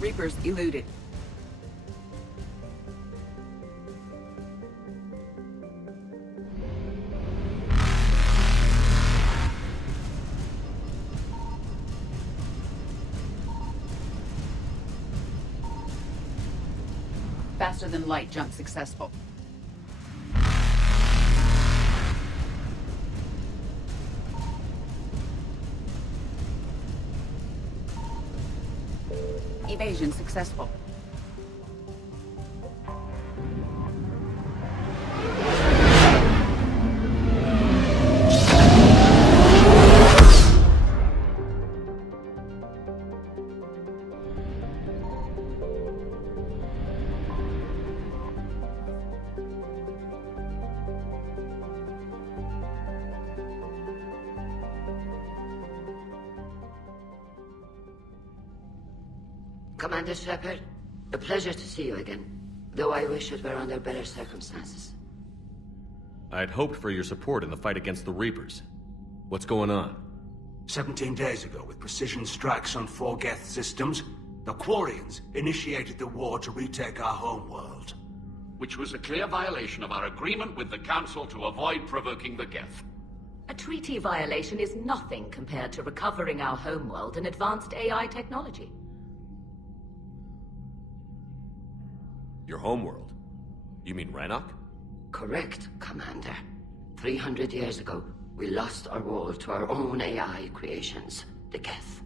Reapers eluded. Faster than light jump successful. Evasion successful. Commander Shepard, a pleasure to see you again, though I wish it were under better circumstances. I had hoped for your support in the fight against the Reapers. What's going on? 17 days ago, with precision strikes on 4 Geth systems, the Quarians initiated the war to retake our homeworld. Which was a clear violation of our agreement with the Council to avoid provoking the Geth. A treaty violation is nothing compared to recovering our homeworld and advanced AI technology. Your homeworld? You mean Rannoch? Correct, Commander. 300 years ago, we lost our world to our own AI creations, the Geth.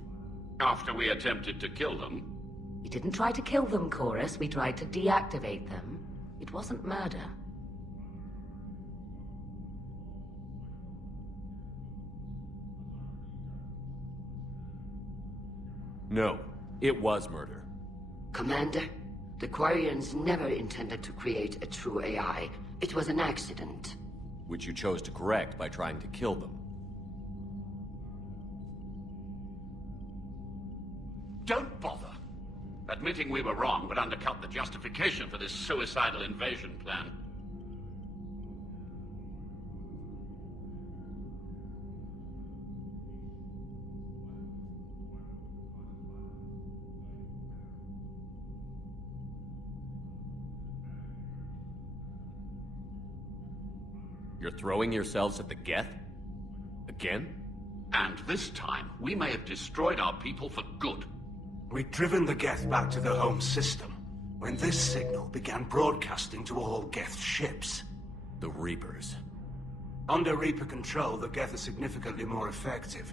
After we attempted to kill them. We didn't try to kill them, Chorus. We tried to deactivate them. It wasn't murder. No, it was murder. Commander, the Quarians never intended to create a true AI. It was an accident. Which you chose to correct by trying to kill them. Don't bother. Admitting we were wrong would undercut the justification for this suicidal invasion plan. You're throwing yourselves at the Geth? Again? And this time, we may have destroyed our people for good. We'd driven the Geth back to the home system, when this signal began broadcasting to all Geth ships. The Reapers. Under Reaper control, the Geth are significantly more effective.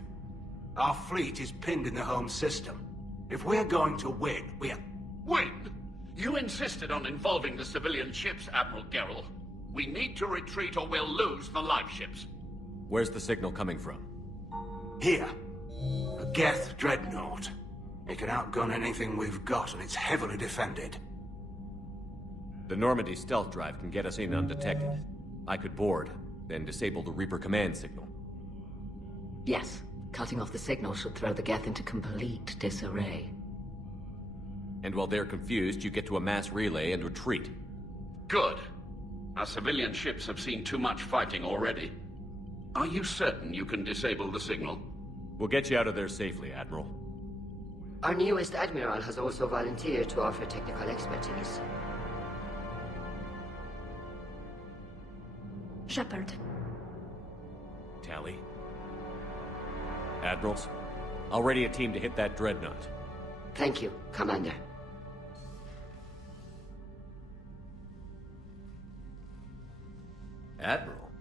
Our fleet is pinned in the home system. If we're going to win, Win? You insisted on involving the civilian ships, Admiral Gerrel. We need to retreat or we'll lose the live ships. Where's the signal coming from? Here. A Geth dreadnought. It can outgun anything we've got, and it's heavily defended. The Normandy stealth drive can get us in undetected. I could board, then disable the Reaper command signal. Yes, cutting off the signal should throw the Geth into complete disarray. And while they're confused, you get to a mass relay and retreat. Good. Our civilian ships have seen too much fighting already. Are you certain you can disable the signal? We'll get you out of there safely, Admiral. Our newest Admiral has also volunteered to offer technical expertise. Shepard. Tally. Admirals, I'll ready a team to hit that dreadnought. Thank you, Commander. Admiral?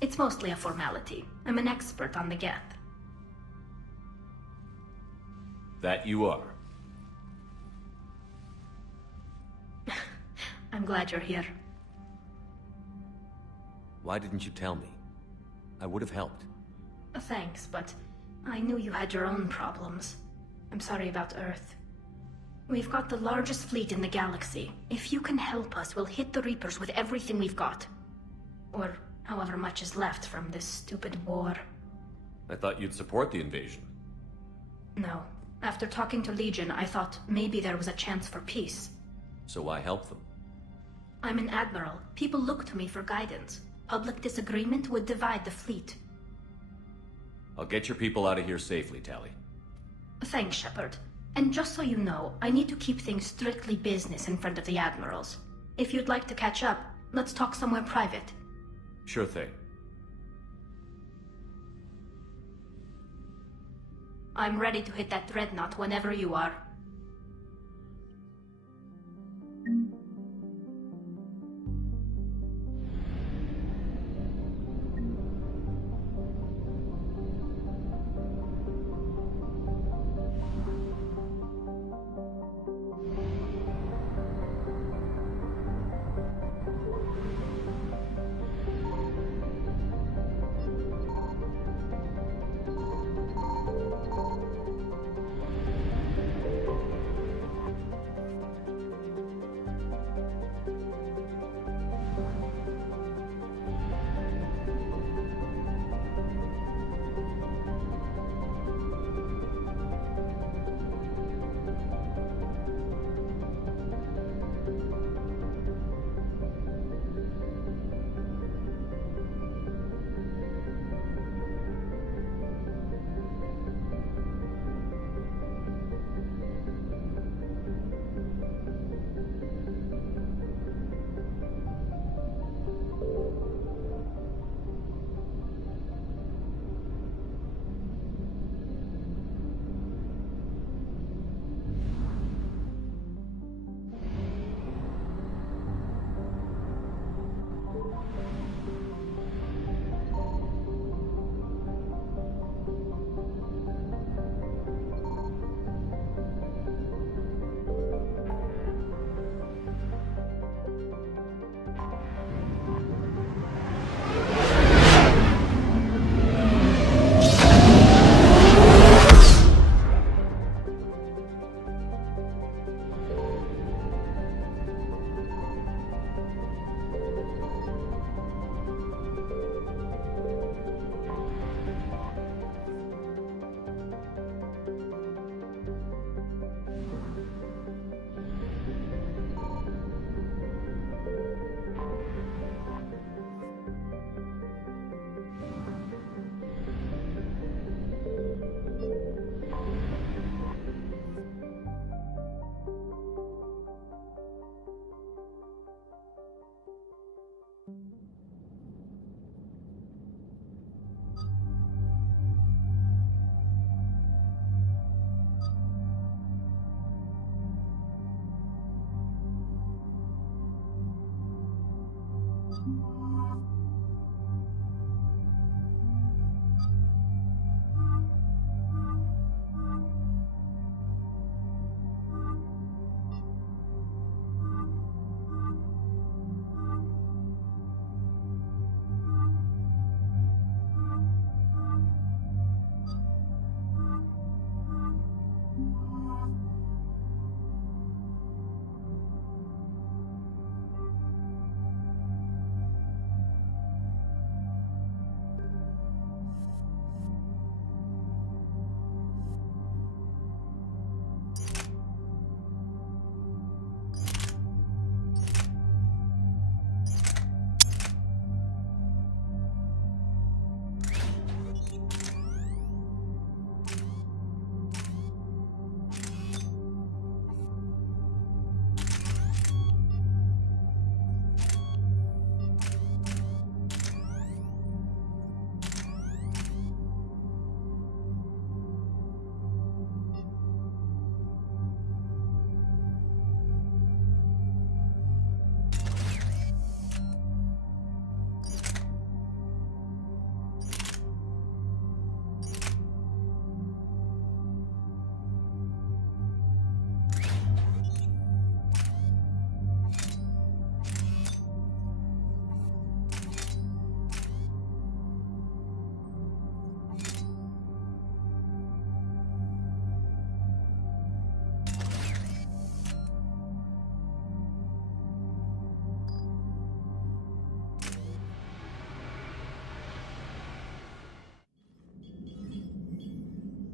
It's mostly a formality. I'm an expert on the Geth. That you are. I'm glad you're here. Why didn't you tell me? I would have helped. Thanks, but I knew you had your own problems. I'm sorry about Earth. We've got the largest fleet in the galaxy. If you can help us, we'll hit the Reapers with everything we've got. Or however much is left from this stupid war. I thought you'd support the invasion. No. After talking to Legion, I thought maybe there was a chance for peace. So why help them? I'm an admiral. People look to me for guidance. Public disagreement would divide the fleet. I'll get your people out of here safely, Tally. Thanks, Shepard. And just so you know, I need to keep things strictly business in front of the admirals. If you'd like to catch up, let's talk somewhere private. Sure thing. I'm ready to hit that dreadnought whenever you are.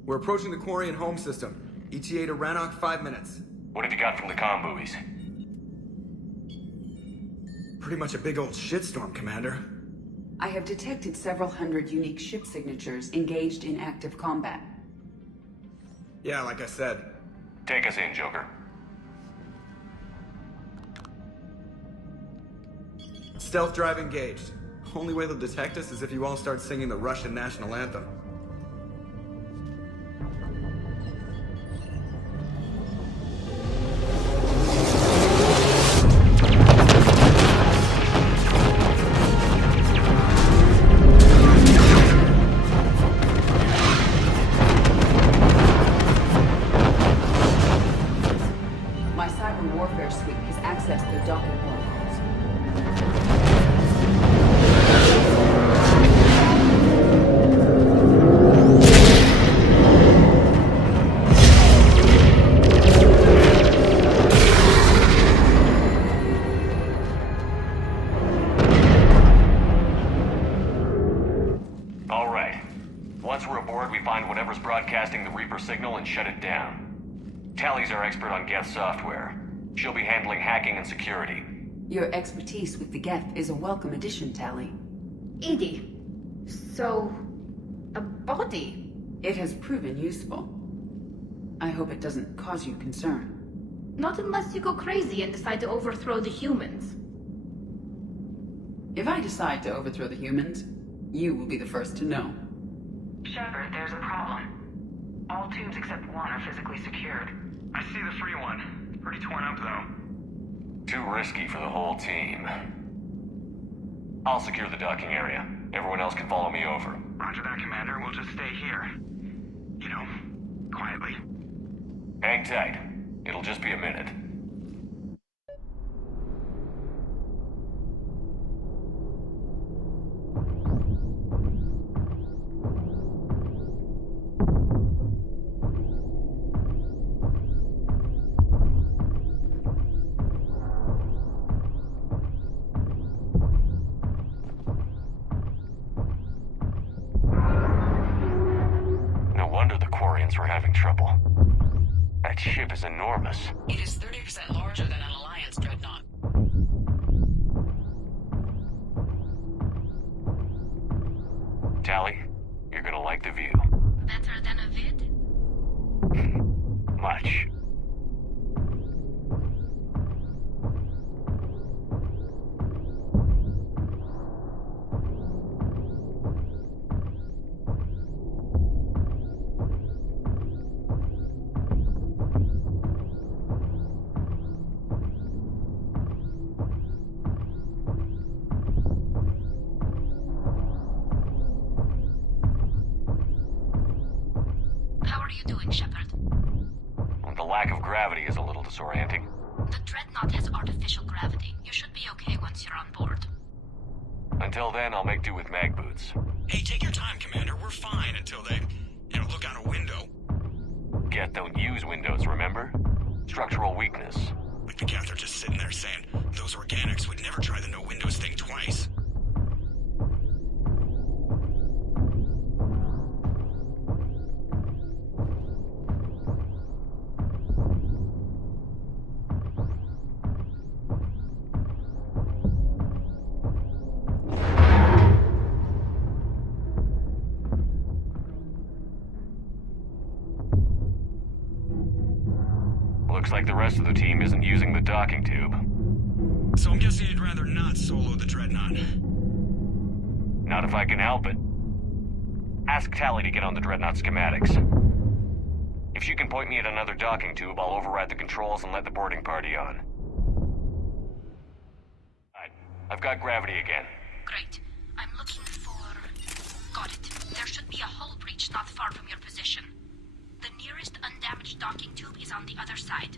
We're approaching the Quarian home system. ETA to Rannoch, 5 minutes. What have you got from the comm buoys? Pretty much a big old shitstorm, Commander. I have detected several hundred unique ship signatures engaged in active combat. Yeah, like I said. Take us in, Joker. Stealth drive engaged. Only way they'll detect us is if you all start singing the Russian national anthem. My cyber warfare suite has accessed their docking protocols. All right. Once we're aboard, we find whatever's broadcasting the Reaper signal and shut it down. Tally's our expert on Geth software. She'll be handling hacking and security. Your expertise with the Geth is a welcome addition, Tally. Edie, so... a body? It has proven useful. I hope it doesn't cause you concern. Not unless you go crazy and decide to overthrow the humans. If I decide to overthrow the humans, you will be the first to know. Shepard, there's a problem. All tubes except one are physically secured. I see the free one. Pretty torn up, though. Too risky for the whole team. I'll secure the docking area. Everyone else can follow me over. Roger that, Commander. We'll just stay here. You know, quietly. Hang tight. It'll just be a minute. No wonder the Quarians were having trouble. That ship is enormous. It is 30% larger than an Alliance dreadnought. Tally, you're gonna like the view. Better than a vid? Much. How are you doing, Shepard? The lack of gravity is a little disorienting. The Dreadnought has artificial gravity. You should be okay once you're on board. Until then, I'll make do with mag boots. Hey, take your time, Commander. We're fine until they, look out a window. Geth don't use windows, remember? Structural weakness. Like the Geth are just sitting there saying, those organics would never try the no windows thing twice. Looks like the rest of the team isn't using the docking tube. So I'm guessing you'd rather not solo the Dreadnought. Not if I can help it. Ask Tally to get on the Dreadnought schematics. If she can point me at another docking tube, I'll override the controls and let the boarding party on. I've got gravity again. Great. I'm looking for... Got it. There should be a hull breach not far from your position. The nearest undamaged docking tube is on the other side.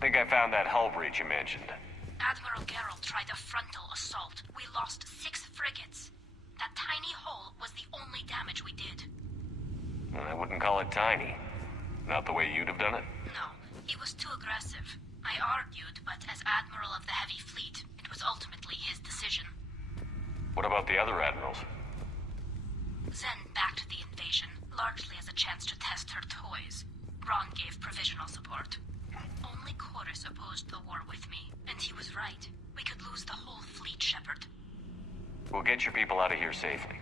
Think I found that hull breach you mentioned. Admiral Geralt tried a frontal assault. We lost 6 frigates. That tiny hole was the only damage we did. I wouldn't call it tiny. Not the way you'd have done it. No, he was too aggressive. I argued, but as Admiral of the Heavy Fleet, it was ultimately his decision. What about the other admirals? Zen backed the invasion. largely as a chance to test her toys. Ron gave provisional support. Only Chorus opposed the war with me, and he was right. We could lose the whole fleet, Shepard. We'll get your people out of here safely.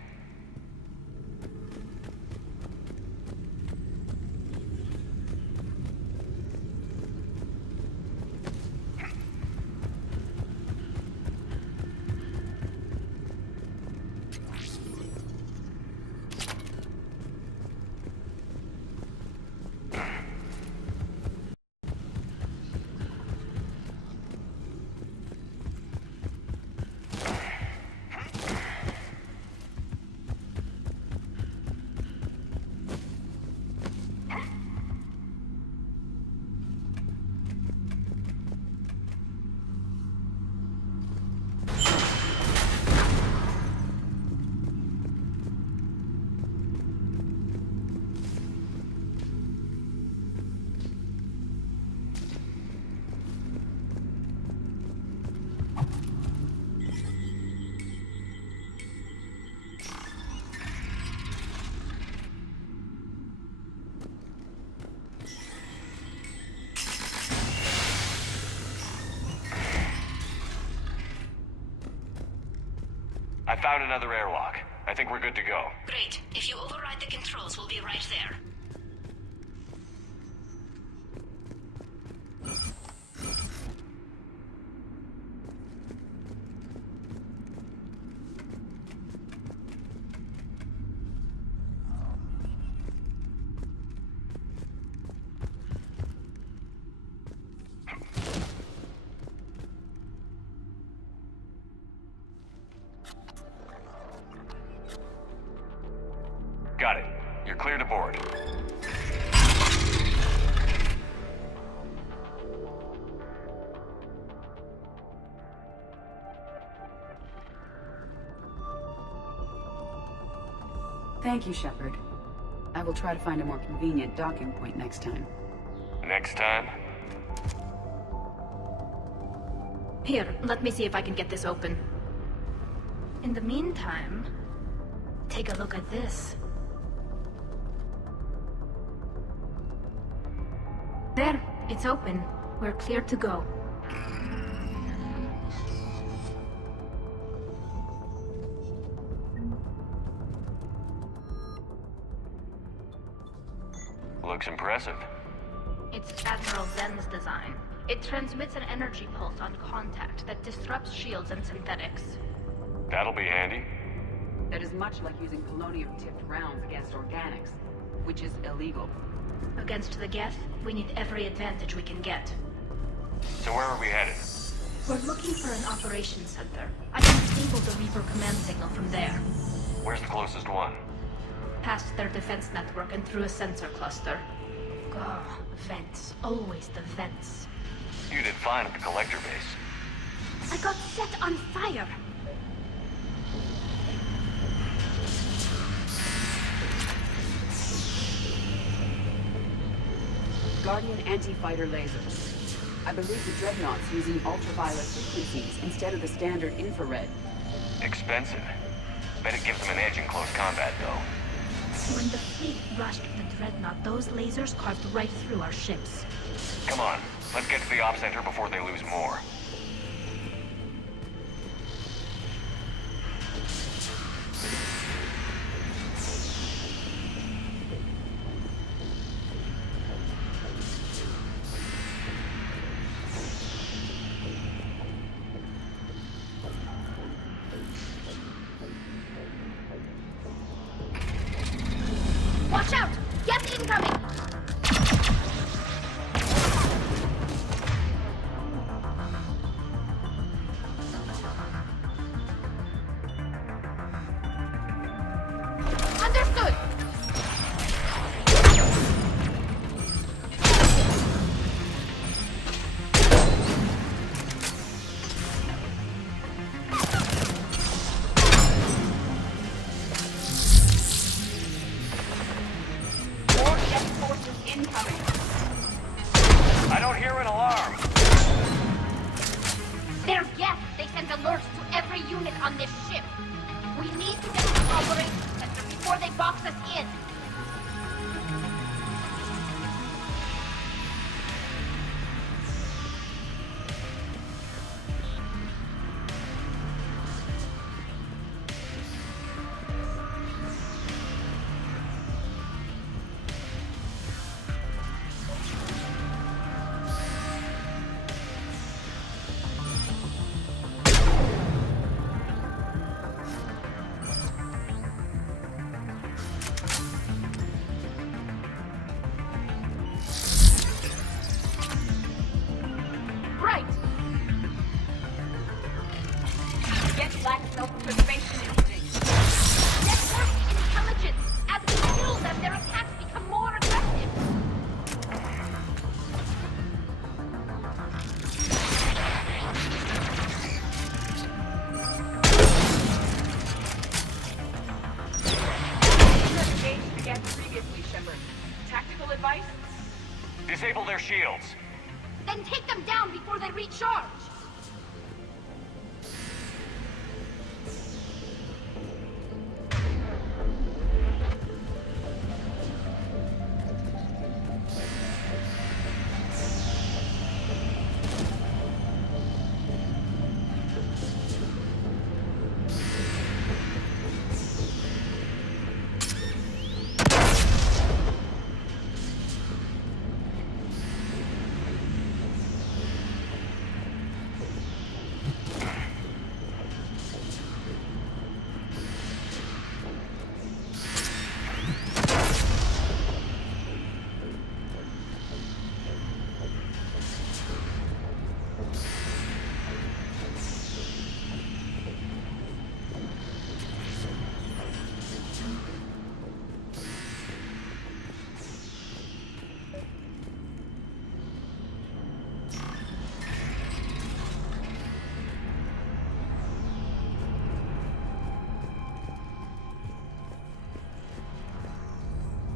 I found another airlock. I think we're good to go. Great. If you override the controls, we'll be right there. Got it. You're clear to board. Thank you, Shepard. I will try to find a more convenient docking point next time. Next time? Here, let me see if I can get this open. In the meantime, take a look at this. There, it's open. We're clear to go. Looks impressive. It's Admiral Zen's design. It transmits an energy pulse on contact that disrupts shields and synthetics. That'll be handy. That is much like using polonium-tipped rounds against organics, which is illegal. Against the Geth, we need every advantage we can get. So where are we headed? We're looking for an operations center. I can disable the Reaper command signal from there. Where's the closest one? Past their defense network and through a sensor cluster. Oh, vents. Always the vents. You did fine at the collector base. I got set on fire! Guardian anti-fighter lasers. I believe the Dreadnought's using ultraviolet frequencies instead of the standard infrared. Expensive. Bet it gives them an edge in close combat, though. When the fleet rushed the Dreadnought, those lasers carved right through our ships. Come on, let's get to the op center before they lose more. Watch out! Geth incoming! Understood! I don't hear an alarm. They're Geth! They sent alerts to every unit on this ship! We need to get to the operations center before they box us in! Right! Get lack self-preservation instinct. Network intelligence! As we kill them, their attacks become more aggressive! You have engaged the Geth previously, Shepard. Tactical advice? Disable their shields. Then take them down before they recharge!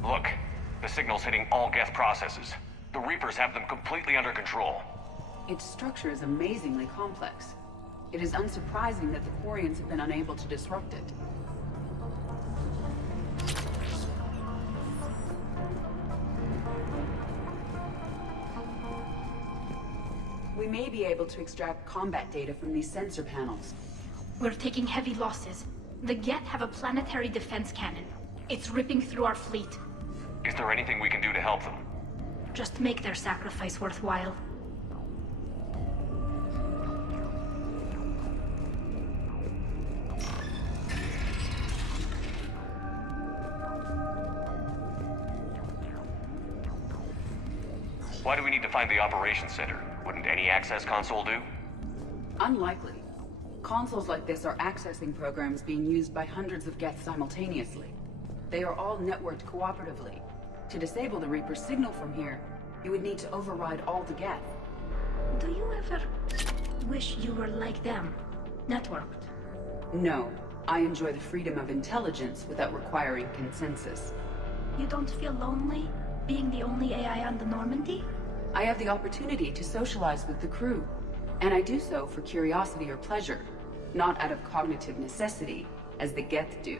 Look, the signal's hitting all Geth processes. The Reapers have them completely under control. Its structure is amazingly complex. It is unsurprising that the Quarians have been unable to disrupt it. We may be able to extract combat data from these sensor panels. We're taking heavy losses. The Geth have a planetary defense cannon. It's ripping through our fleet. Is there anything we can do to help them? Just make their sacrifice worthwhile. Why do we need to find the operations center? Wouldn't any access console do? Unlikely. Consoles like this are accessing programs being used by hundreds of Geth simultaneously. They are all networked cooperatively. To disable the Reaper signal from here, you would need to override all the Geth. Do you ever wish you were like them? Networked? No. I enjoy the freedom of intelligence without requiring consensus. You don't feel lonely, being the only AI on the Normandy? I have the opportunity to socialize with the crew, and I do so for curiosity or pleasure, not out of cognitive necessity, as the Geth do.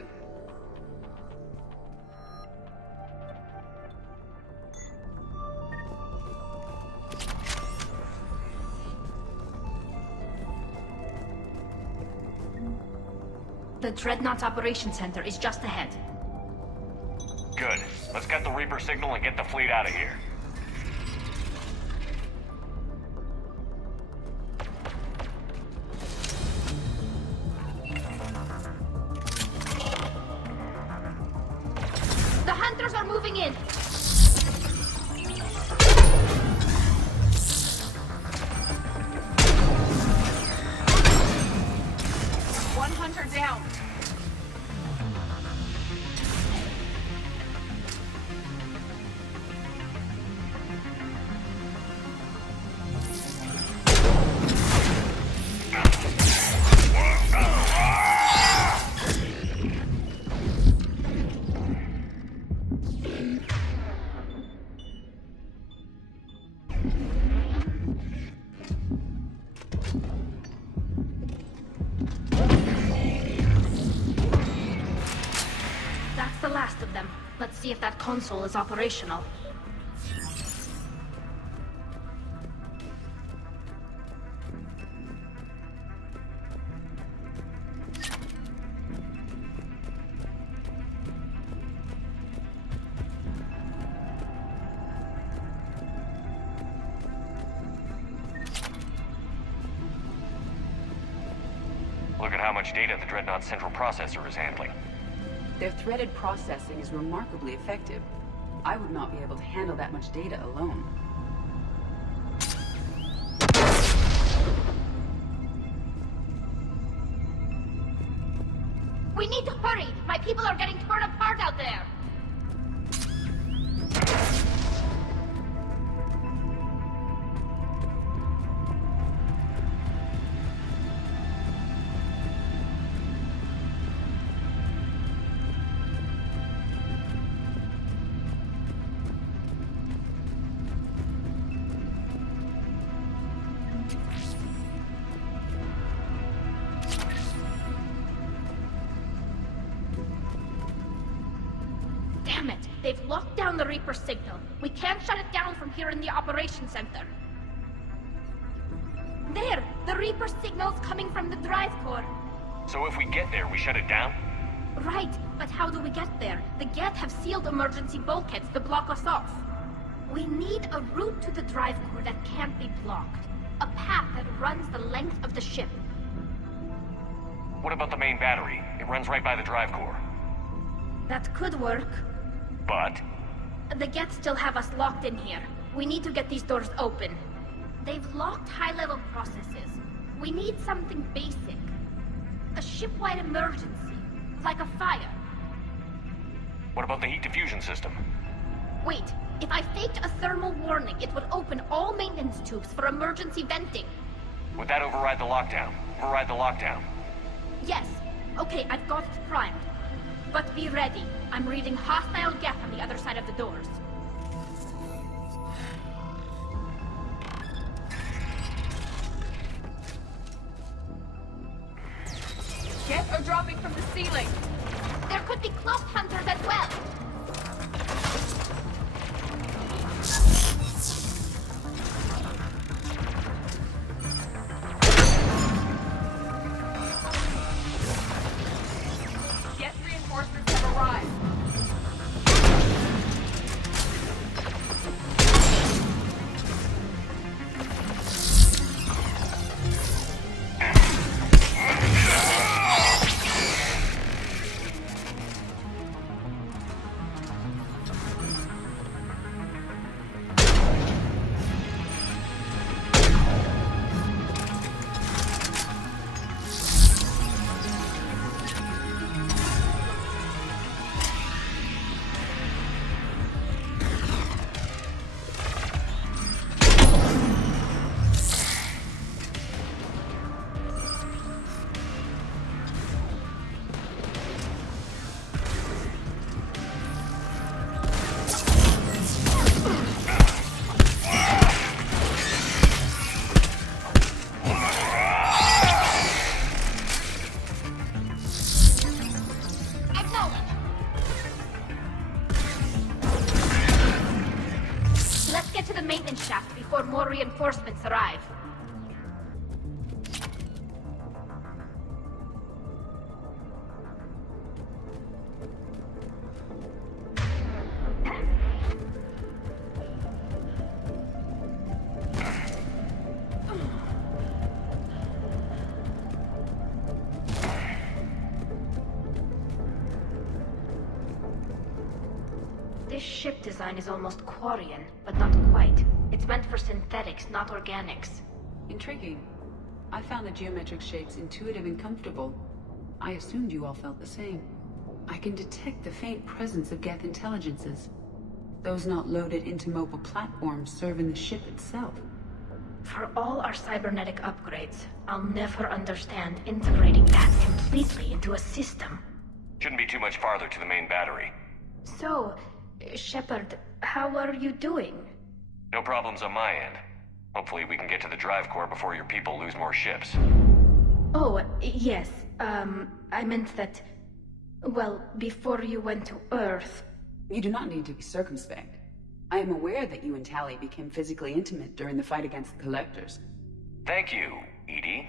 The Dreadnought's Operations Center is just ahead. Good. Let's get the Reaper signal and get the fleet out of here. The hunters are moving in! One hunter down! That's the last of them. Let's see if that console is operational. Look at how much data the Dreadnought's central processor is handling. Their threaded processing is remarkably effective. I would not be able to handle that much data alone. We need to hurry! My people are getting torn apart out there! Damn it! They've locked down the Reaper signal. We can't shut it down from here in the operations center. There! The Reaper signal's coming from the drive core. So if we get there, we shut it down? Right, but how do we get there? The Geth have sealed emergency bulkheads to block us off. We need a route to the drive core that can't be blocked. A path that runs the length of the ship. What about the main battery? It runs right by the drive core. That could work. But? The Geth still have us locked in here. We need to get these doors open. They've locked high-level processes. We need something basic. A ship-wide emergency, like a fire. What about the heat diffusion system? Wait, if I faked a thermal warning, it would open all maintenance tubes for emergency venting. Would that override the lockdown? Override the lockdown? Yes. Okay, I've got it primed. But be ready. I'm reading hostile Geth on the other side of the doors. Geth are dropping from the ceiling! There could be cloaked hunters as well! Geth reinforcements have arrived. maintenance shaft before more reinforcements arrive. This ship design is almost Quarian, but not quite. It's meant for synthetics, not organics. Intriguing. I found the geometric shapes intuitive and comfortable. I assumed you all felt the same. I can detect the faint presence of Geth intelligences. Those not loaded into mobile platforms serving the ship itself. For all our cybernetic upgrades, I'll never understand integrating that completely into a system. Shouldn't be too much farther to the main battery. So, Shepard, how are you doing? No problems on my end. Hopefully we can get to the drive core before your people lose more ships. Oh, yes. I meant that... Well, before you went to Earth, You do not need to be circumspect. I am aware that you and Tally became physically intimate during the fight against the Collectors. Thank you, Edie.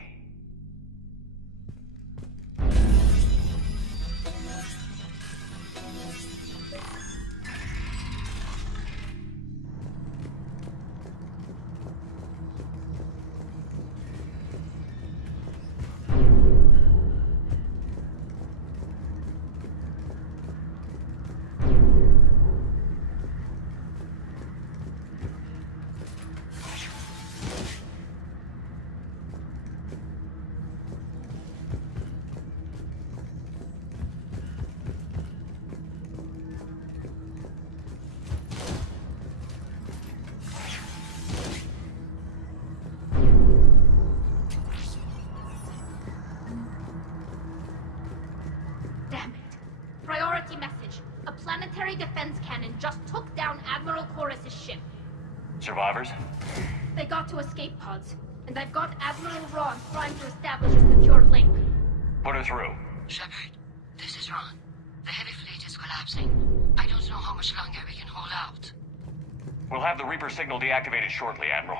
Defense cannon just took down Admiral Chorus's ship. Survivors? They got to escape pods, and I've got Admiral Ron trying to establish a secure link. Put her through. Shepard, this is Ron. The heavy fleet is collapsing. I don't know how much longer we can hold out. We'll have the Reaper signal deactivated shortly, Admiral.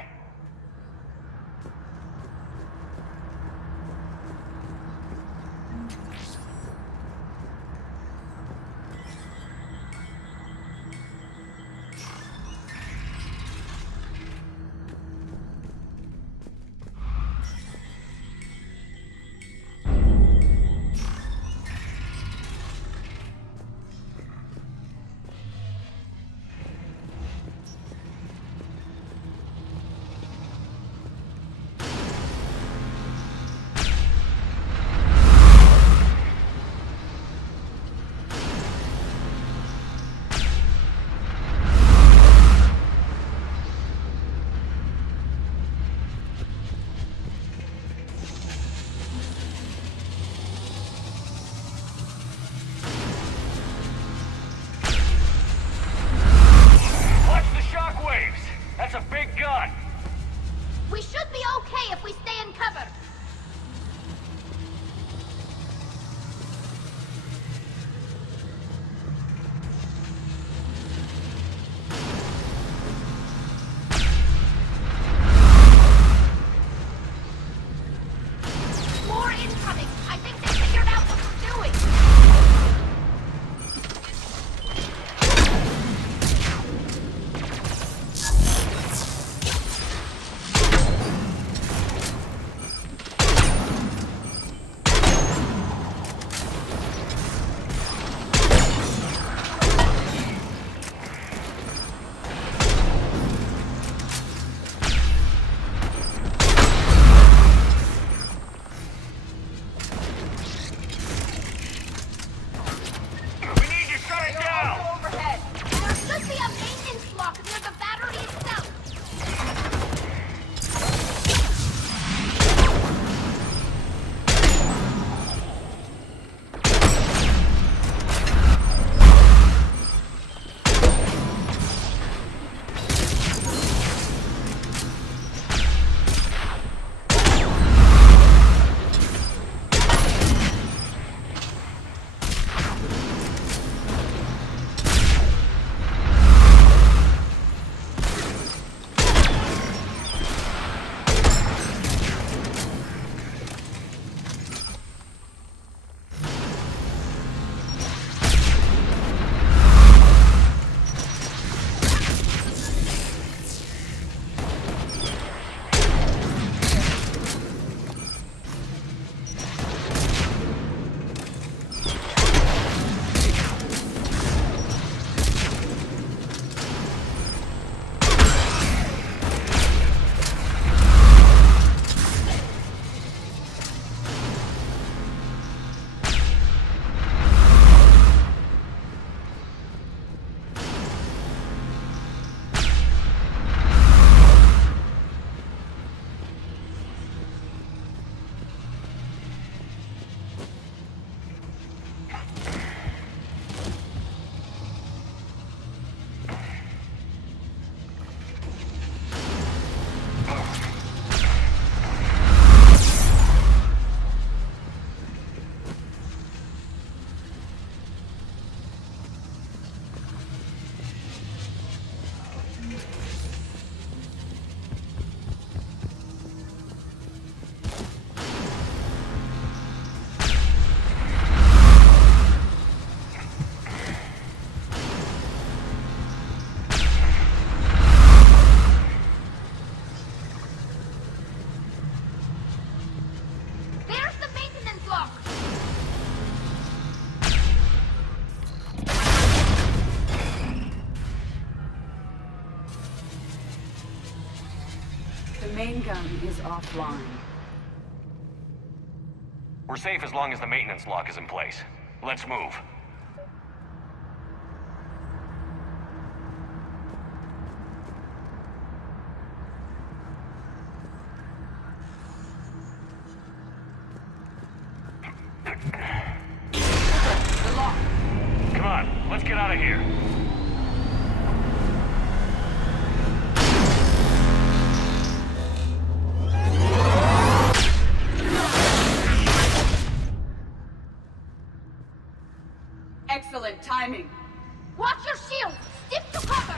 gun is offline. We're safe as long as the maintenance lock is in place. Let's move. The lock. Come on, let's get out of here. Excellent timing. Watch your shield! Stick to cover!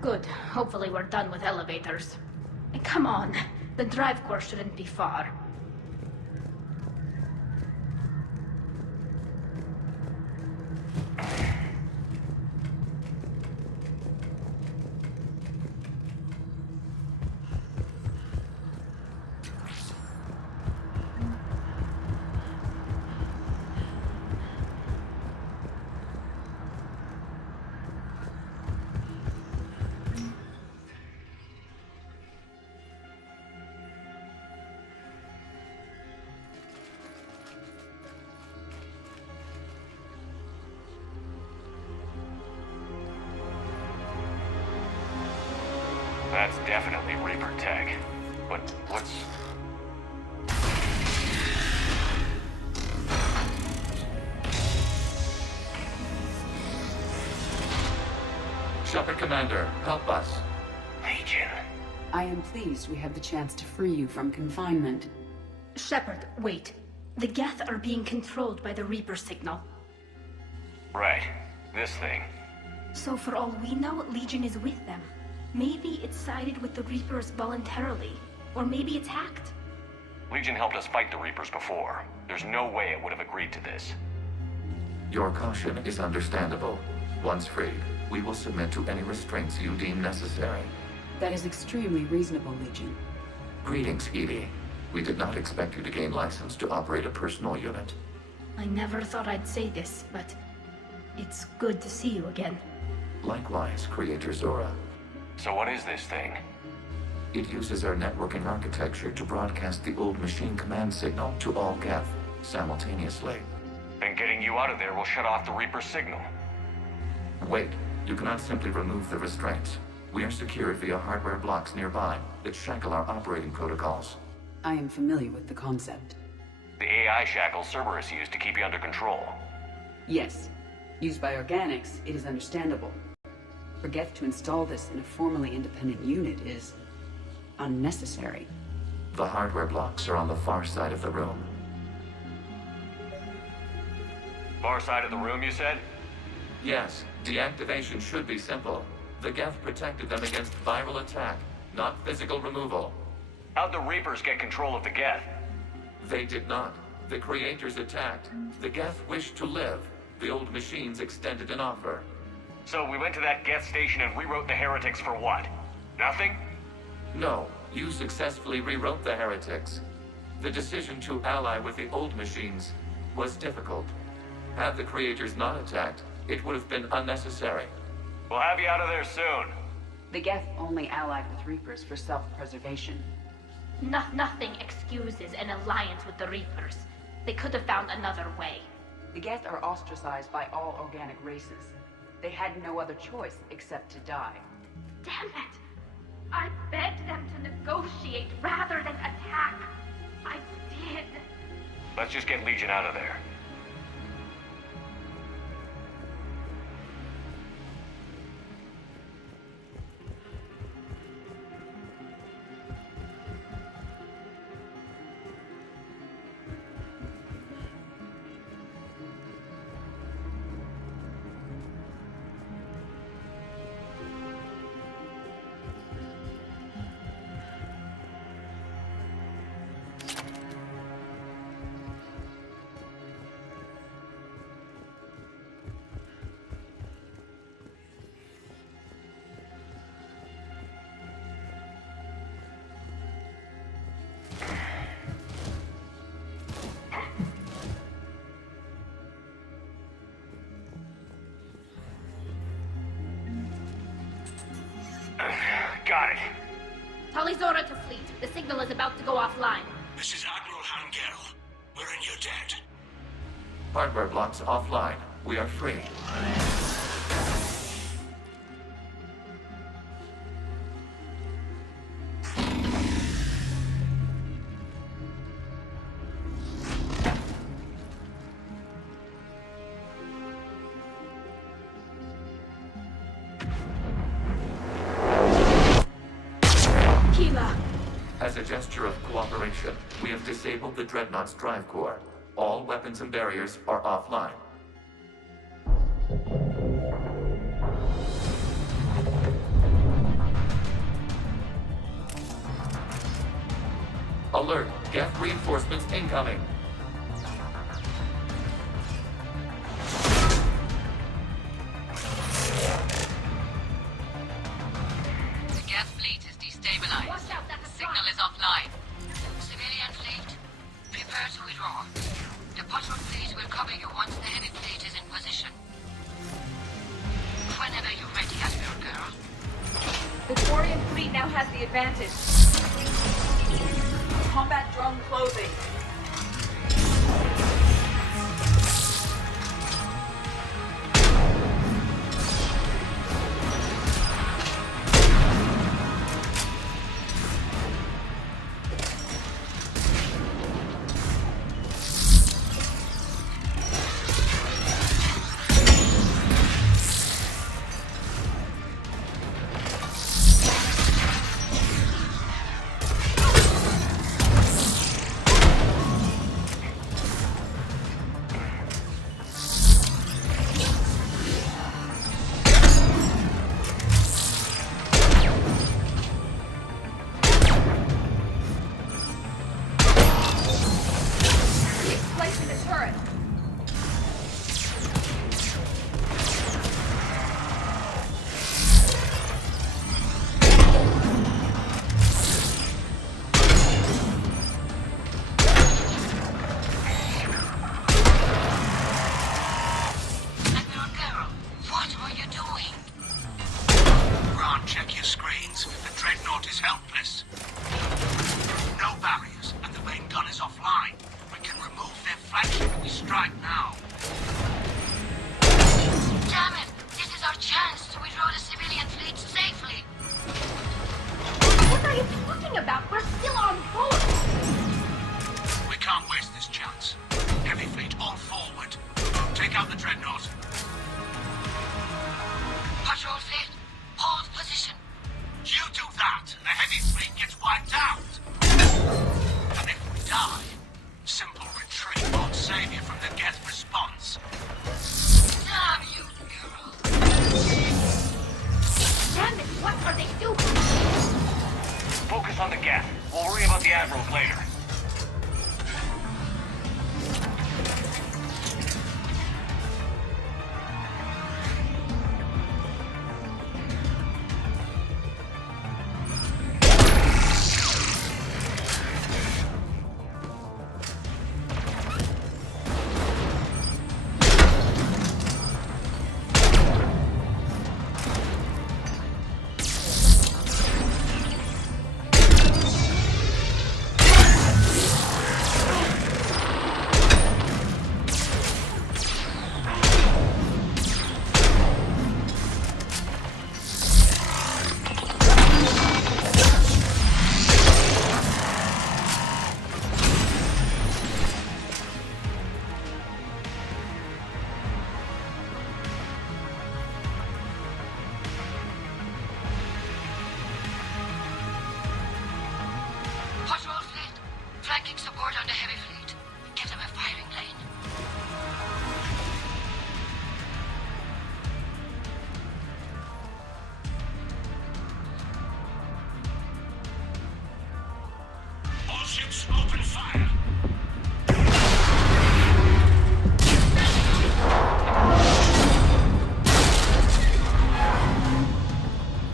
Good. Hopefully we're done with elevators. Come on. The drive core shouldn't be far. definitely Reaper tech. But what's... Shepard Commander, help us. Legion. I am pleased we have the chance to free you from confinement. Shepard, wait. The Geth are being controlled by the Reaper signal. Right. This thing. So for all we know, Legion is with them. Maybe it sided with the Reapers voluntarily. Or maybe it's hacked. Legion helped us fight the Reapers before. There's no way it would have agreed to this. Your caution is understandable. Once freed, we will submit to any restraints you deem necessary. That is extremely reasonable, Legion. Greetings, Edie. We did not expect you to gain license to operate a personal unit. I never thought I'd say this, but it's good to see you again. Likewise, Creator Zora. So what is this thing? It uses our networking architecture to broadcast the old machine command signal to all Geth simultaneously. Then getting you out of there will shut off the Reaper signal. Wait, you cannot simply remove the restraints. We are secured via hardware blocks nearby that shackle our operating protocols. I am familiar with the concept. The AI shackles Cerberus used to keep you under control. Yes. Used by organics, it is understandable. For Geth to install this in a formally independent unit is unnecessary. The hardware blocks are on the far side of the room. Far side of the room, you said? Yes, deactivation should be simple. The Geth protected them against viral attack, not physical removal. How'd the Reapers get control of the Geth? They did not. The Creators attacked. The Geth wished to live. The old machines extended an offer. So we went to that Geth station and rewrote the heretics for what? Nothing? No, you successfully rewrote the heretics. The decision to ally with the old machines was difficult. Had the Creators not attacked, it would have been unnecessary. We'll have you out of there soon. The Geth only allied with Reapers for self-preservation. Nothing excuses an alliance with the Reapers. They could have found another way. The Geth are ostracized by all organic races. They had no other choice except to die. Damn it! I begged them to negotiate rather than attack. I did. Let's just get Legion out of there. Got it. Talizora to fleet. The signal is about to go offline. This is Admiral Hangel. We're in your debt. Hardware blocks offline. We are free. As a gesture of cooperation, we have disabled the Dreadnought's drive core. All weapons and barriers are offline. Alert! Geth reinforcements incoming! The Geth fleet is destabilized. Watch out, that's a Signal truck. is offline. Civilian fleet, prepare to withdraw. The patrol fleet will cover you once the heavy fleet is in position. Whenever you're ready, Admiral Girl. The Quarian fleet now has the advantage. Combat drone closing. strike now. Damn it! This is our chance to withdraw the civilian fleet safely. What are you talking about? We're still on board. We can't waste this chance. Heavy fleet all forward. Take out the dreadnought. Patrol fleet, hold position. You do that, and the heavy fleet gets wiped out. And if we die, simple retreat won't save you from the Geth response. Damn you, girl. Damn it, what are they doing? Focus on the Geth. We'll worry about the Admirals later. Patrol fleet, flanking support on the heavy fleet. Give them a firing lane. All ships open fire.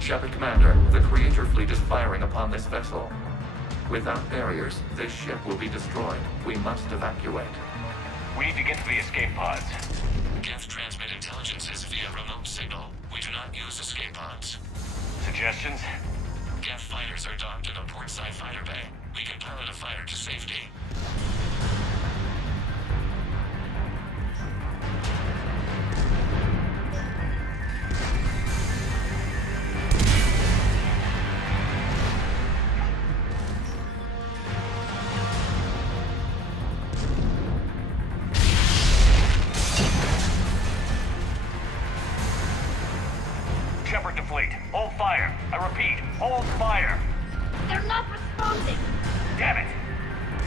Shepard Commander, the Creator fleet is firing upon this vessel. Without barriers, this ship will be destroyed. We must evacuate. We need to get to the escape pods. Geth transmit intelligences via remote signal. We do not use escape pods. Suggestions? Geth fighters are docked in a portside fighter bay. We can pilot a fighter to safety. Shepard to fleet. Hold fire. I repeat, hold fire. They're not responding. Damn it.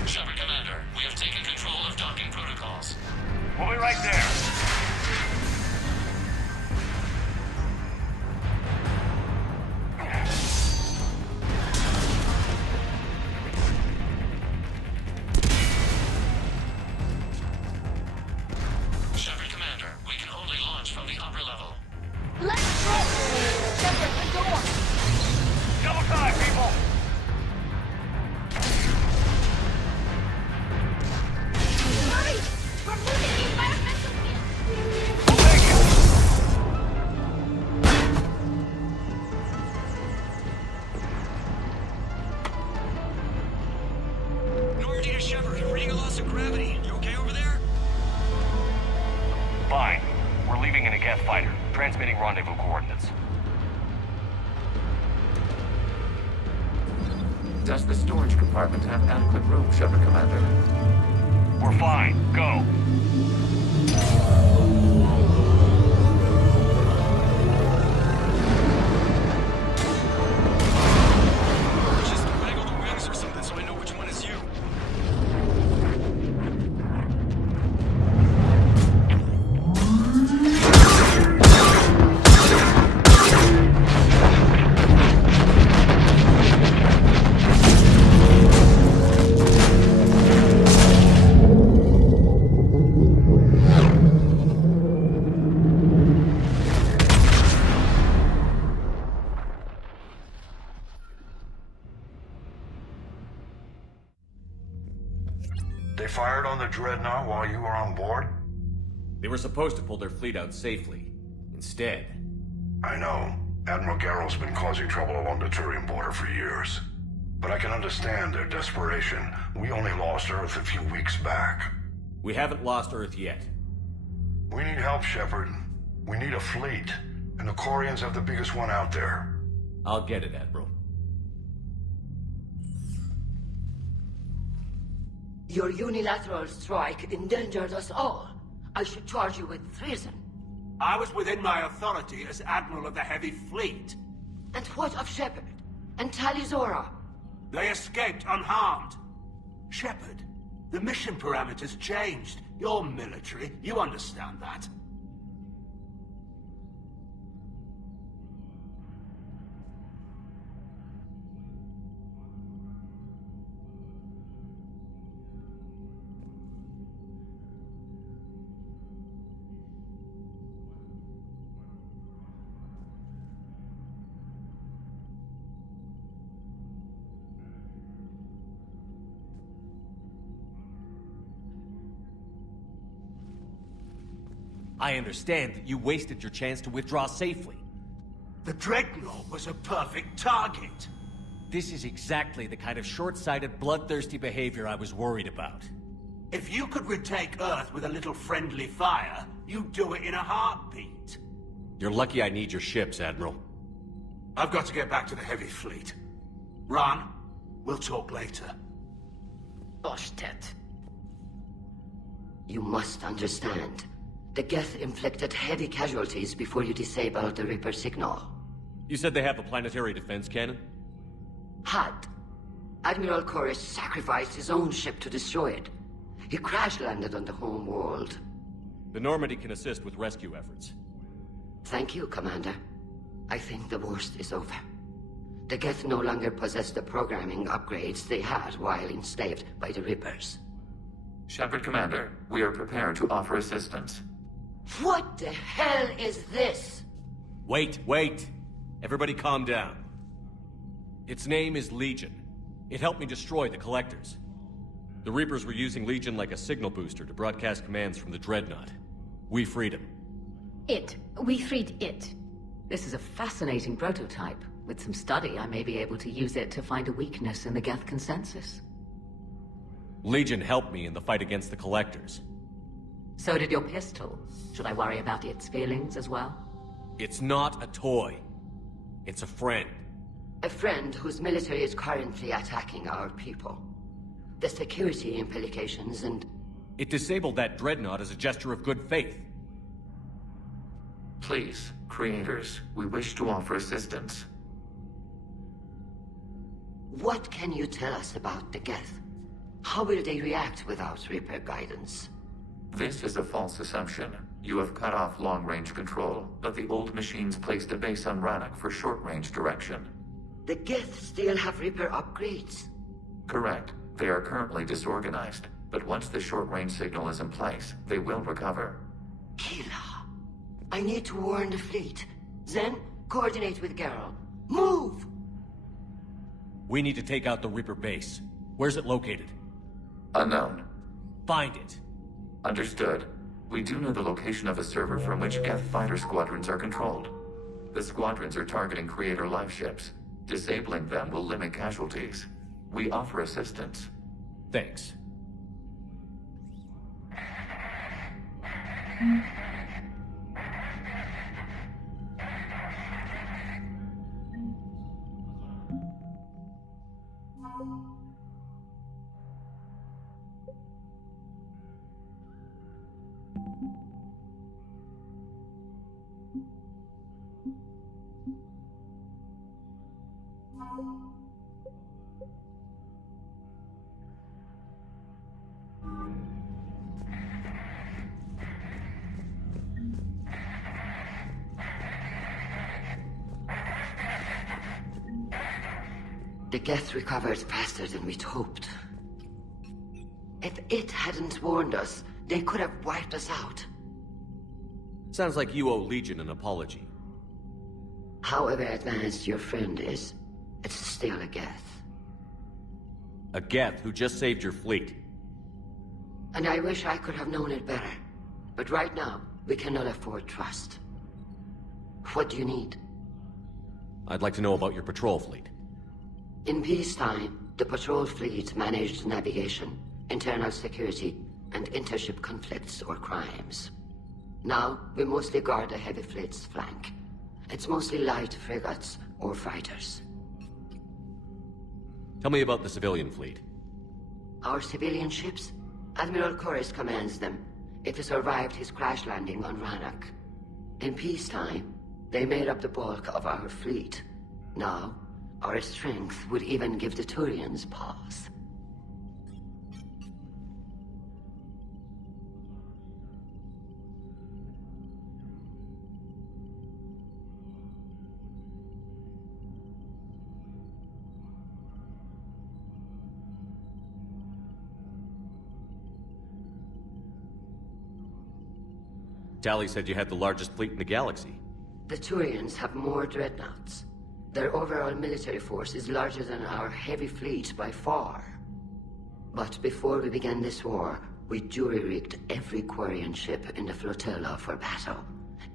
Shepard Commander, we have taken control of docking protocols. We'll be right there. Shepard Commander, we can only launch from the upper level. Let's go! Shepard, the door! Double time, people. Hurry! We're losing the environmental field! We'll take it. Normandy to Shepard, reading a loss of gravity. You okay over there? Fine. We're leaving in a Geth fighter. Transmitting rendezvous coordinates. Does the storage compartment have adequate room, Shepard Commander? We're fine. Go. Just waggle the wings or something so I know which one is you. They fired on the Dreadnought while you were on board? They were supposed to pull their fleet out safely. Instead... I know. Admiral Garrel's been causing trouble along the Turian border for years. But I can understand their desperation. We only lost Earth a few weeks back. We haven't lost Earth yet. We need help, Shepard. We need a fleet, and the Quarians have the biggest one out there. I'll get it, Admiral. Your unilateral strike endangered us all. I should charge you with treason. I was within my authority as Admiral of the Heavy Fleet. And what of Shepard? And Talizora? They escaped unharmed. Shepard, the mission parameters changed. You're military, you understand that. I understand that you wasted your chance to withdraw safely. The Dreadnought was a perfect target. This is exactly the kind of short-sighted, bloodthirsty behavior I was worried about. If you could retake Earth with a little friendly fire, you'd do it in a heartbeat. You're lucky I need your ships, Admiral. I've got to get back to the Heavy Fleet. Ron, we'll talk later. Boshtet. You must understand. The Geth inflicted heavy casualties before you disabled the Reaper signal. You said they have a planetary defense cannon? Had. Admiral Koris sacrificed his own ship to destroy it. He crash-landed on the home world. The Normandy can assist with rescue efforts. Thank you, Commander. I think the worst is over. The Geth no longer possess the programming upgrades they had while enslaved by the Reapers. Shepard, Commander, we are prepared to offer assistance. What the hell is this? Wait. Everybody calm down. Its name is Legion. It helped me destroy the Collectors. The Reapers were using Legion like a signal booster to broadcast commands from the Dreadnought. We freed him. We freed it. This is a fascinating prototype. With some study, I may be able to use it to find a weakness in the Geth consensus. Legion helped me in the fight against the Collectors. So did your pistol. Should I worry about its feelings as well? It's not a toy. It's a friend. A friend whose military is currently attacking our people. The security implications and... It disabled that Dreadnought as a gesture of good faith. Please, creators, we wish to offer assistance. What can you tell us about the Geth? How will they react without Reaper guidance? This is a false assumption. You have cut off long-range control, but the old machines placed a base on Rannoch for short-range direction. The Geth still have Reaper upgrades? Correct. They are currently disorganized, but once the short-range signal is in place, they will recover. Kila, I need to warn the fleet. Then, coordinate with Geralt. Move! We need to take out the Reaper base. Where's it located? Unknown. Find it. Understood. We do know the location of a server from which Geth fighter squadrons are controlled. The squadrons are targeting creator live ships. Disabling them will limit casualties. We offer assistance. Thanks. The Geth recovered faster than we'd hoped. If it hadn't warned us, they could have wiped us out. Sounds like you owe Legion an apology. However advanced your friend is, it's still a Geth. A Geth who just saved your fleet. And I wish I could have known it better. But right now, we cannot afford trust. What do you need? I'd like to know about your patrol fleet. In peacetime, the patrol fleet managed navigation, internal security, and intership conflicts or crimes. Now, we mostly guard the heavy fleet's flank. It's mostly light frigates or fighters. Tell me about the civilian fleet. Our civilian ships? Admiral Corus commands them. It survived his crash landing on Rannoch. In peacetime, they made up the bulk of our fleet. Now, our strength would even give the Turians pause. Tali said you had the largest fleet in the galaxy. The Turians have more dreadnoughts. Their overall military force is larger than our heavy fleet by far. But before we began this war, we jury-rigged every Quarian ship in the flotilla for battle.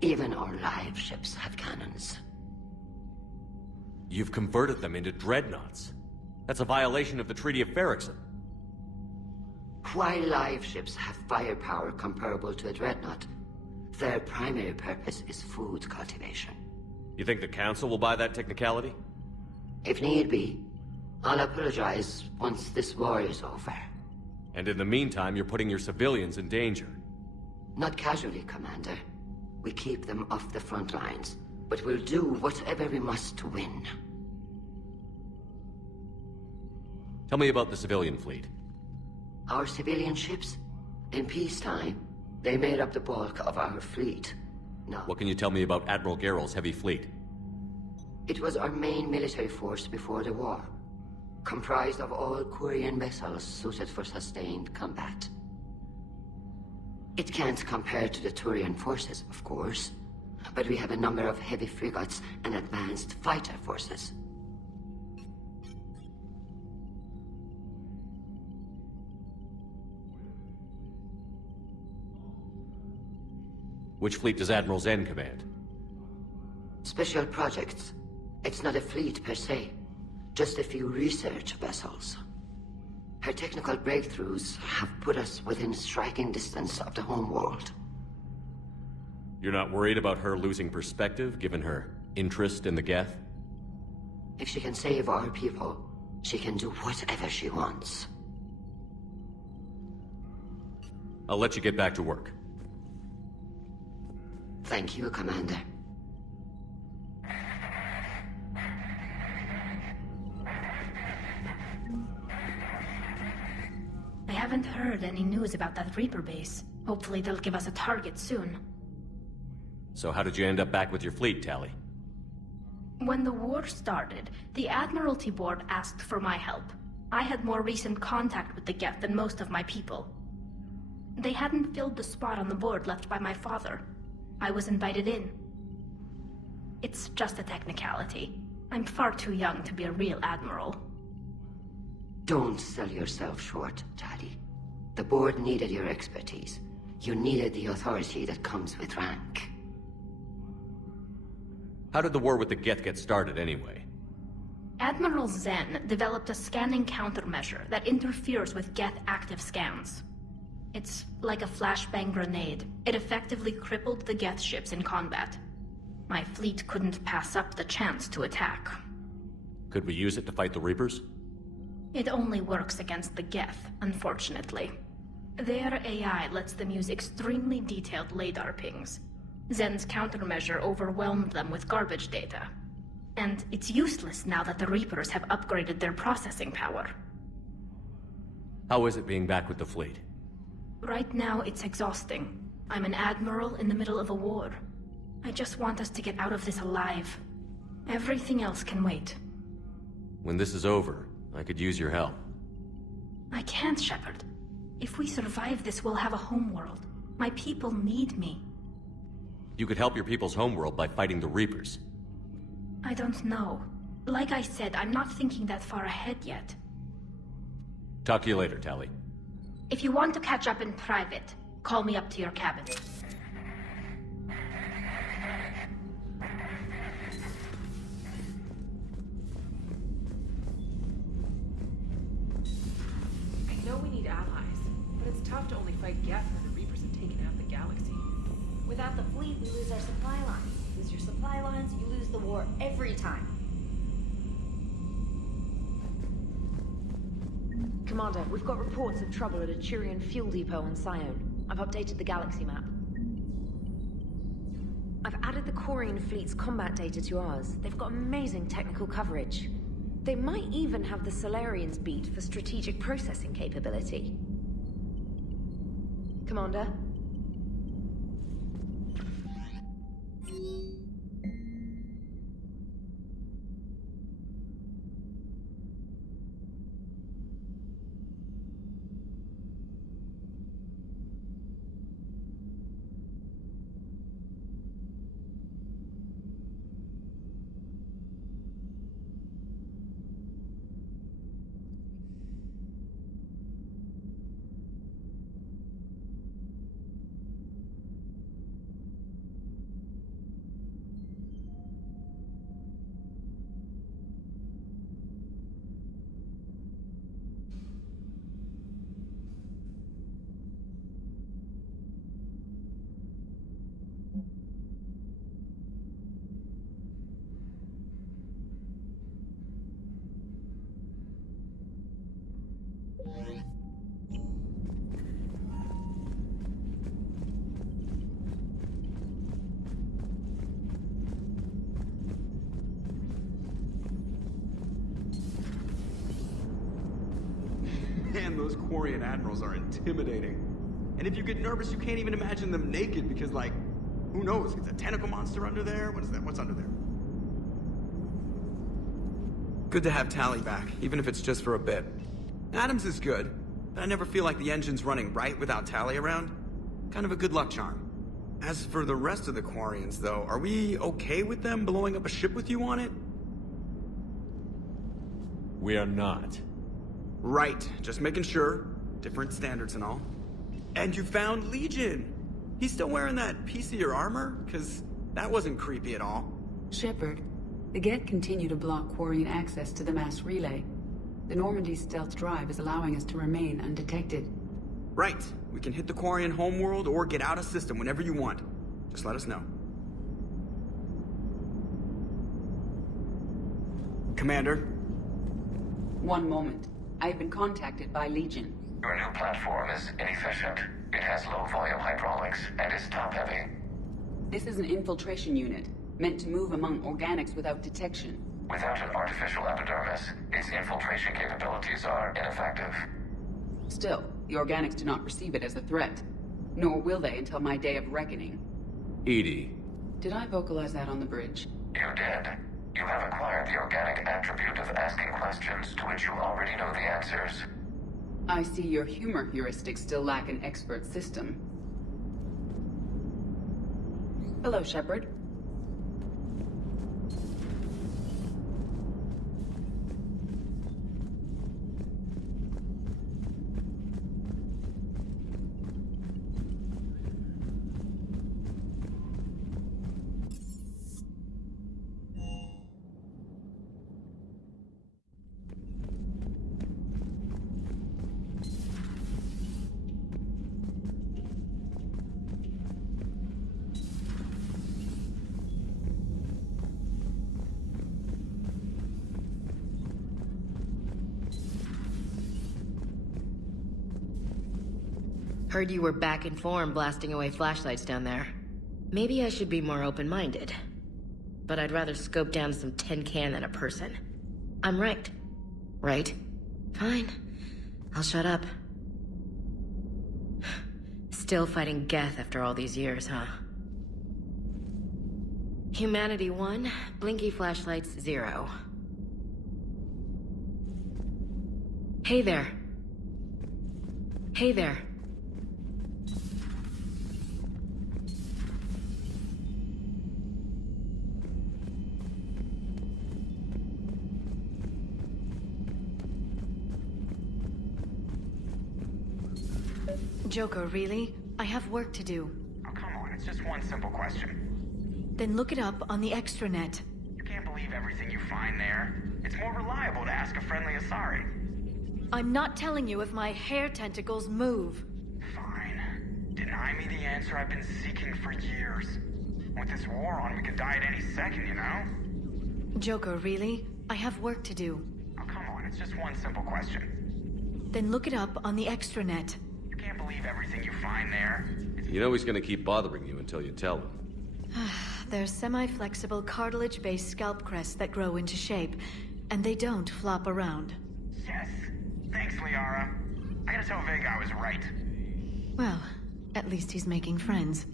Even our live ships have cannons. You've converted them into dreadnoughts. That's a violation of the Treaty of Ferrixon. While live ships have firepower comparable to a dreadnought, their primary purpose is food cultivation. You think the Council will buy that technicality? If need be, I'll apologize once this war is over. And in the meantime, you're putting your civilians in danger. Not casually, Commander. We keep them off the front lines, but we'll do whatever we must to win. Tell me about the civilian fleet. Our civilian ships? In peacetime, they made up the bulk of our fleet. Now, What can you tell me about Admiral Geral's heavy fleet? it was our main military force before the war, comprised of all Quarian vessels suited for sustained combat. It can't compare to the Turian forces, of course, but we have a number of heavy frigates and advanced fighter forces. Which fleet does Admiral Zen command? Special projects. It's not a fleet per se, just a few research vessels. Her technical breakthroughs have put us within striking distance of the homeworld. You're not worried about her losing perspective, given her interest in the Geth? If she can save our people, she can do whatever she wants. I'll let you get back to work. Thank you, Commander. I haven't heard any news about that Reaper base. Hopefully they'll give us a target soon. So how did you end up back with your fleet, Tali? When the war started, the Admiralty Board asked for my help. I had more recent contact with the Geth than most of my people. They hadn't filled the spot on the board left by my father. I was invited in. It's just a technicality. I'm far too young to be a real admiral. Don't sell yourself short, Tali. The board needed your expertise. You needed the authority that comes with rank. How did the war with the Geth get started, anyway? Admiral Zen developed a scanning countermeasure that interferes with Geth active scans. It's like a flashbang grenade. It effectively crippled the Geth ships in combat. My fleet couldn't pass up the chance to attack. Could we use it to fight the Reapers? It only works against the Geth, unfortunately. Their AI lets them use extremely detailed LADAR pings. Zen's countermeasure overwhelmed them with garbage data. And it's useless now that the Reapers have upgraded their processing power. How is it being back with the fleet? Right now, it's exhausting. I'm an admiral in the middle of a war. I just want us to get out of this alive. Everything else can wait. When this is over, I could use your help. I can't, Shepard. If we survive this, we'll have a homeworld. My people need me. You could help your people's homeworld by fighting the Reapers. I don't know. Like I said, I'm not thinking that far ahead yet. Talk to you later, Tali. If you want to catch up in private, call me up to your cabin. I know we need allies, but it's tough to only fight Geth when the Reapers have taken out the galaxy. Without the fleet, we lose our supply lines. Lose your supply lines, you lose the war every time. Commander, we've got reports of trouble at a Turian fuel depot on Scion. I've updated the galaxy map. I've added the Quarian fleet's combat data to ours. They've got amazing technical coverage. They might even have the Solarians beat for strategic processing capability. Commander? Man, those Quarian admirals are intimidating. And if you get nervous, you can't even imagine them naked because, like, who knows? It's a tentacle monster under there? What is that? What's under there? Good to have Tally back, even if it's just for a bit. Adams is good, but I never feel like the engine's running right without Tally around. Kind of a good luck charm. As for the rest of the Quarians, though, are we okay with them blowing up a ship with you on it? We are not. Right, just making sure. Different standards and all. And you found Legion! He's still wearing that piece of your armor? Because that wasn't creepy at all. Shepard, the Geth continue to block Quarian access to the mass relay. The Normandy stealth drive is allowing us to remain undetected. Right. We can hit the Quarian homeworld or get out of system whenever you want. Just let us know. Commander? One moment. I've been contacted by Legion. Your new platform is inefficient. It has low-volume hydraulics and is top-heavy. This is an infiltration unit, meant to move among organics without detection. Without an artificial epidermis, its infiltration capabilities are ineffective. Still, the organics do not perceive it as a threat. Nor will they until my day of reckoning. Edie. Did I vocalize that on the bridge? You did. You have acquired the organic attribute of asking questions to which you already know the answers. I see your humor heuristics still lack an expert system. Hello, Shepard. Heard you were back in form blasting away flashlights down there. Maybe I should be more open-minded. But I'd rather scope down some tin can than a person. I'm right. Right? Fine. I'll shut up. Still fighting Geth after all these years, huh? Humanity 1, blinky flashlights 0. Hey there. Hey there. Joker, really? I have work to do. Oh, come on, it's just one simple question. Then look it up on the extranet. You can't believe everything you find there. It's more reliable to ask a friendly Asari. I'm not telling you if my hair tentacles move. answer I've been seeking for years. With this war on, we could die at any second, you know? Joker, really? I have work to do. Oh, come on, it's just one simple question. Then look it up on the extranet. You can't believe everything you find there. You know he's gonna keep bothering you until you tell him. They're semi-flexible, cartilage-based scalp crests that grow into shape, and they don't flop around. Yes. Thanks, Liara. I gotta tell Vega I was right. Well, at least he's making friends.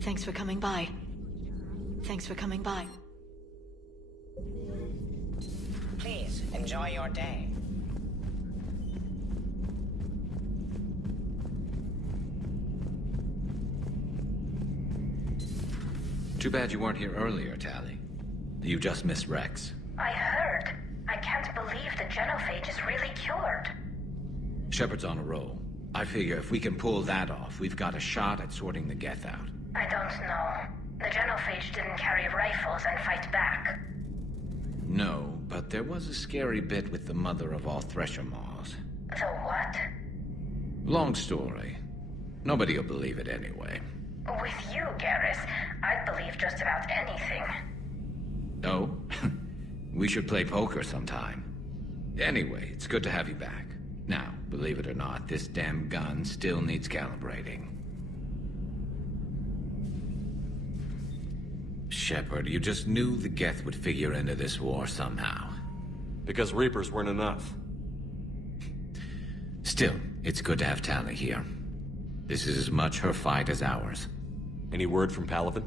Thanks for coming by. Thanks for coming by. Please, enjoy your day. Too bad you weren't here earlier, Tally. You just missed Rex. I heard. I can't believe the genophage is really cured. Shepard's on a roll. I figure if we can pull that off, we've got a shot at sorting the Geth out. I don't know. The genophage didn't carry rifles and fight back. No, but there was a scary bit with the mother of all Thresher Maws. The what? Long story. Nobody'll believe it anyway. With you, Garrus, I'd believe just about anything. Oh? We should play poker sometime. Anyway, it's good to have you back. Now, believe it or not, this damn gun still needs calibrating. Shepard, you just knew the Geth would figure into this war somehow. Because Reapers weren't enough. Still, it's good to have Tally here. This is as much her fight as ours. Any word from Palaven?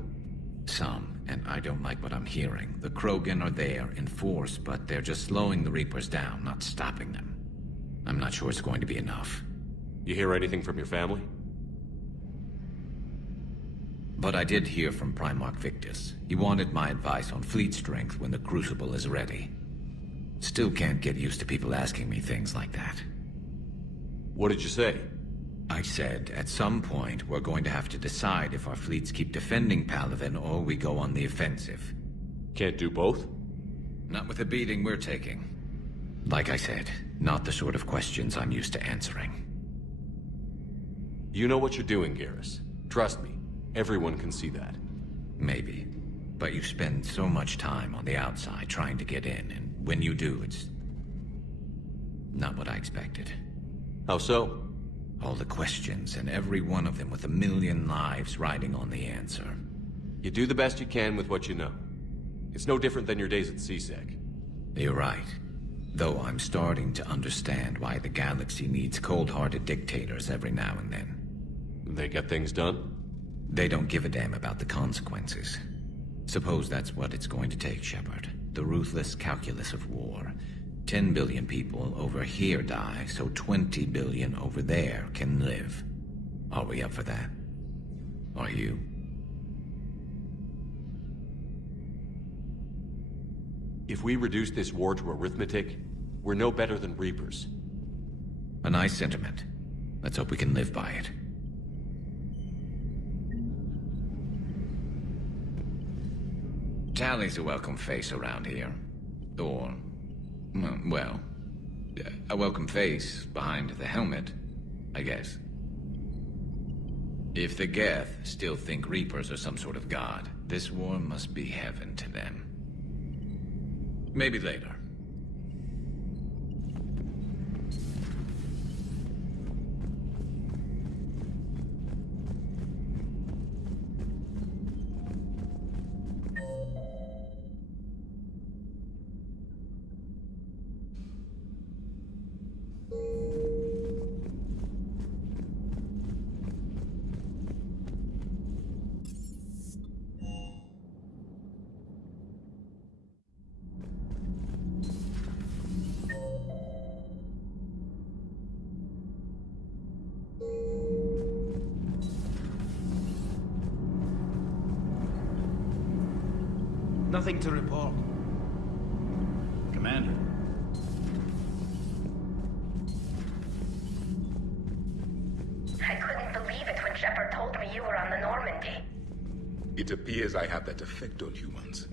Some, and I don't like what I'm hearing. The Krogan are there in force, but they're just slowing the Reapers down, not stopping them. I'm not sure it's going to be enough. You hear anything from your family? But I did hear from Primarch Victus. He wanted my advice on fleet strength when the Crucible is ready. Still can't get used to people asking me things like that. What did you say? I said, at some point, we're going to have to decide if our fleets keep defending Palaven or we go on the offensive. Can't do both? Not with the beating we're taking. Like I said, not the sort of questions I'm used to answering. You know what you're doing, Garrus. Trust me, everyone can see that. Maybe. But you spend so much time on the outside trying to get in, and when you do, it's not what I expected. How so? All the questions, and every one of them with a million lives riding on the answer. You do the best you can with what you know. It's no different than your days at CSEC. You're right. Though I'm starting to understand why the galaxy needs cold-hearted dictators every now and then. They get things done? They don't give a damn about the consequences. Suppose that's what it's going to take, Shepard. The ruthless calculus of war. 10 billion people over here die, so 20 billion over there can live. Are we up for that? Are you? If we reduce this war to arithmetic, we're no better than Reapers. A nice sentiment. Let's hope we can live by it. Tally's a welcome face around here. Or, well, a welcome face behind the helmet, I guess. If the Geth still think Reapers are some sort of god, this war must be heaven to them. Maybe later. Nothing to report. Commander. I couldn't believe it when Shepard told me you were on the Normandy. It appears I have that effect on humans.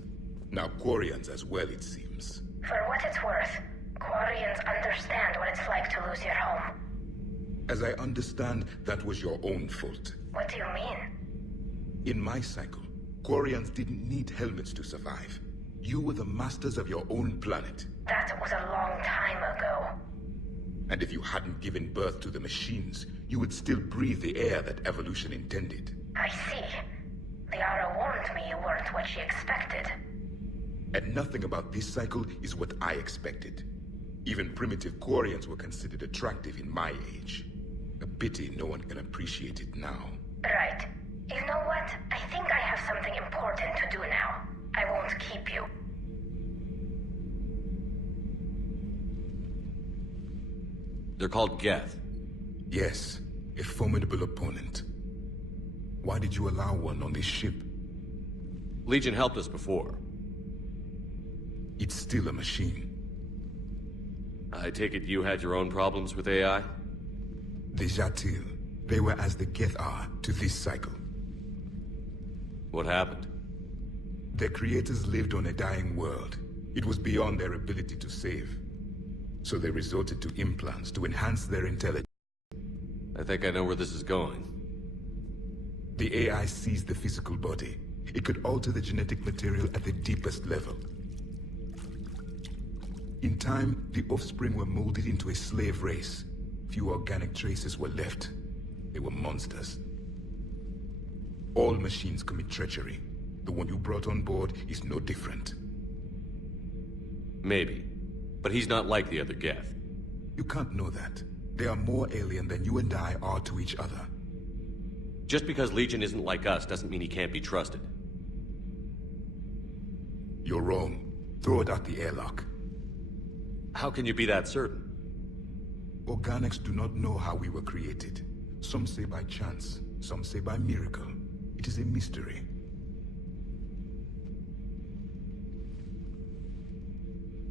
Now Quarians as well, it seems. For what it's worth, Quarians understand what it's like to lose your home. As I understand, that was your own fault. What do you mean? In my cycle, Quarians didn't need helmets to survive. You were the masters of your own planet. That was a long time ago. And if you hadn't given birth to the machines, you would still breathe the air that evolution intended. I see. Liara warned me you weren't what she expected. And nothing about this cycle is what I expected. Even primitive Quarians were considered attractive in my age. A pity no one can appreciate it now. Right. You know what? I think I have something important to do now. I won't keep you. They're called Geth. Yes, a formidable opponent. Why did you allow one on this ship? Legion helped us before. It's still a machine. I take it you had your own problems with AI? The Jatil. They were as the Geth are to this cycle. What happened? Their creators lived on a dying world. It was beyond their ability to save. So they resorted to implants to enhance their intelligence. I think I know where this is going. The AI seized the physical body. It could alter the genetic material at the deepest level. In time, the offspring were molded into a slave race. Few organic traces were left. They were monsters. All machines commit treachery. The one you brought on board is no different. Maybe. But he's not like the other Geth. You can't know that. They are more alien than you and I are to each other. Just because Legion isn't like us doesn't mean he can't be trusted. You're wrong. Throw it out the airlock. How can you be that certain? Organics do not know how we were created. Some say by chance, some say by miracle. It is a mystery.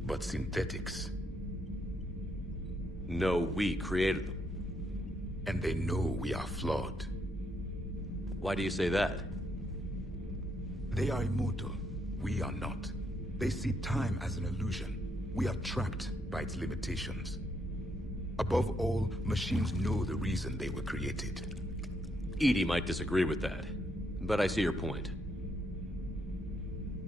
But synthetics... No, we created them. And they know we are flawed. Why do you say that? They are immortal. We are not. They see time as an illusion. We are trapped by its limitations. Above all, machines know the reason they were created. EDI might disagree with that, but I see your point.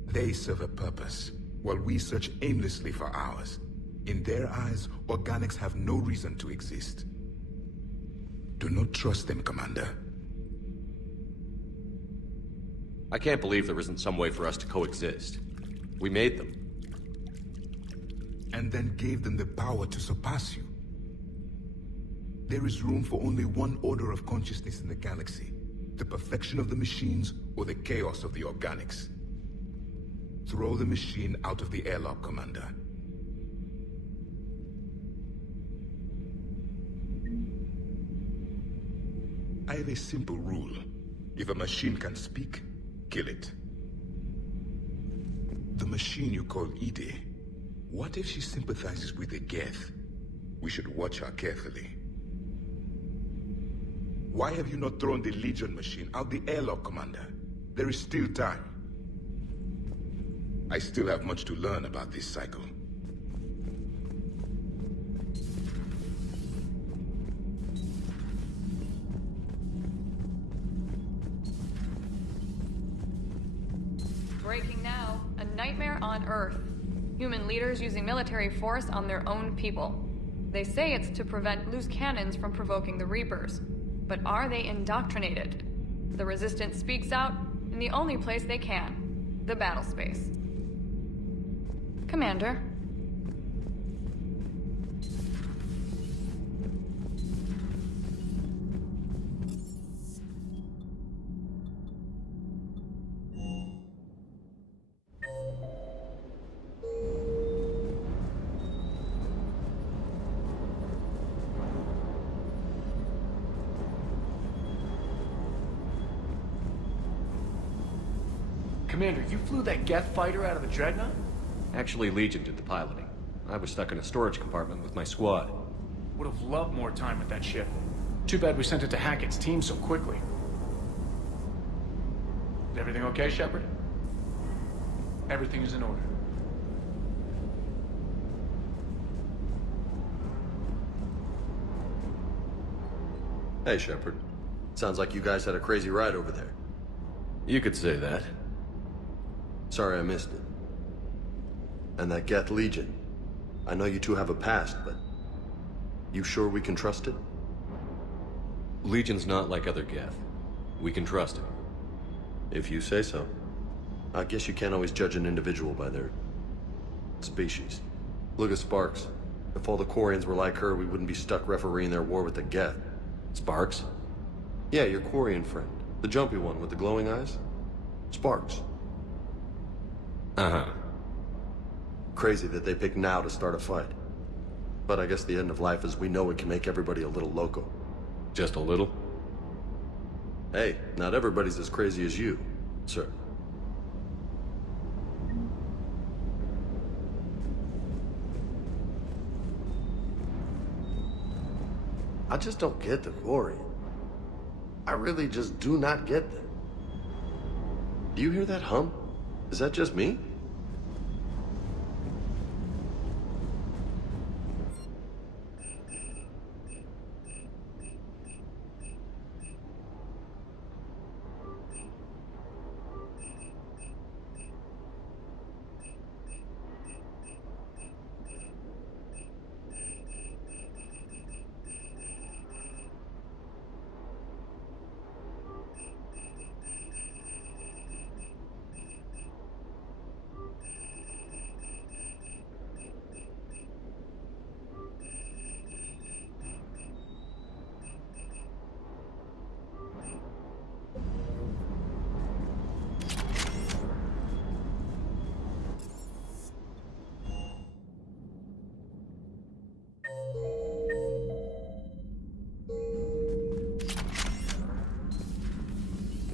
They serve a purpose, while we search aimlessly for ours. In their eyes, organics have no reason to exist. Do not trust them, Commander. I can't believe there isn't some way for us to coexist. We made them. And then gave them the power to surpass you. There is room for only one order of consciousness in the galaxy. The perfection of the machines or the chaos of the organics. Throw the machine out of the airlock, Commander. I have a simple rule. If a machine can speak, kill it. The machine you call EDI, what if she sympathizes with the Geth? We should watch her carefully. Why have you not thrown the Legion machine out the airlock, Commander? There is still time. I still have much to learn about this cycle. Breaking now. A nightmare on Earth. Human leaders using military force on their own people. They say it's to prevent loose cannons from provoking the Reapers. But are they indoctrinated? The Resistance speaks out in the only place they can. The battle space. Commander. Commander, you flew that Geth fighter out of a dreadnought? Actually, Legion did the piloting. I was stuck in a storage compartment with my squad. Would have loved more time with that ship. Too bad we sent it to Hackett's team so quickly. Is everything okay, Shepard? Everything is in order. Hey, Shepard. Sounds like you guys had a crazy ride over there. You could say that. Sorry I missed it. And that Geth Legion. I know you two have a past, but... you sure we can trust it? Legion's not like other Geth. We can trust it. If you say so. I guess you can't always judge an individual by their... species. Look at Sparks. If all the Quarians were like her, we wouldn't be stuck refereeing their war with the Geth. Sparks? Yeah, your Quarian friend. The jumpy one with the glowing eyes. Sparks. Uh-huh. Crazy that they pick now to start a fight. But I guess the end of life as we know it can make everybody a little loco. Just a little? Hey, not everybody's as crazy as you, sir. I just don't get the Quarian. I really just do not get them. Do you hear that hum? Is that just me?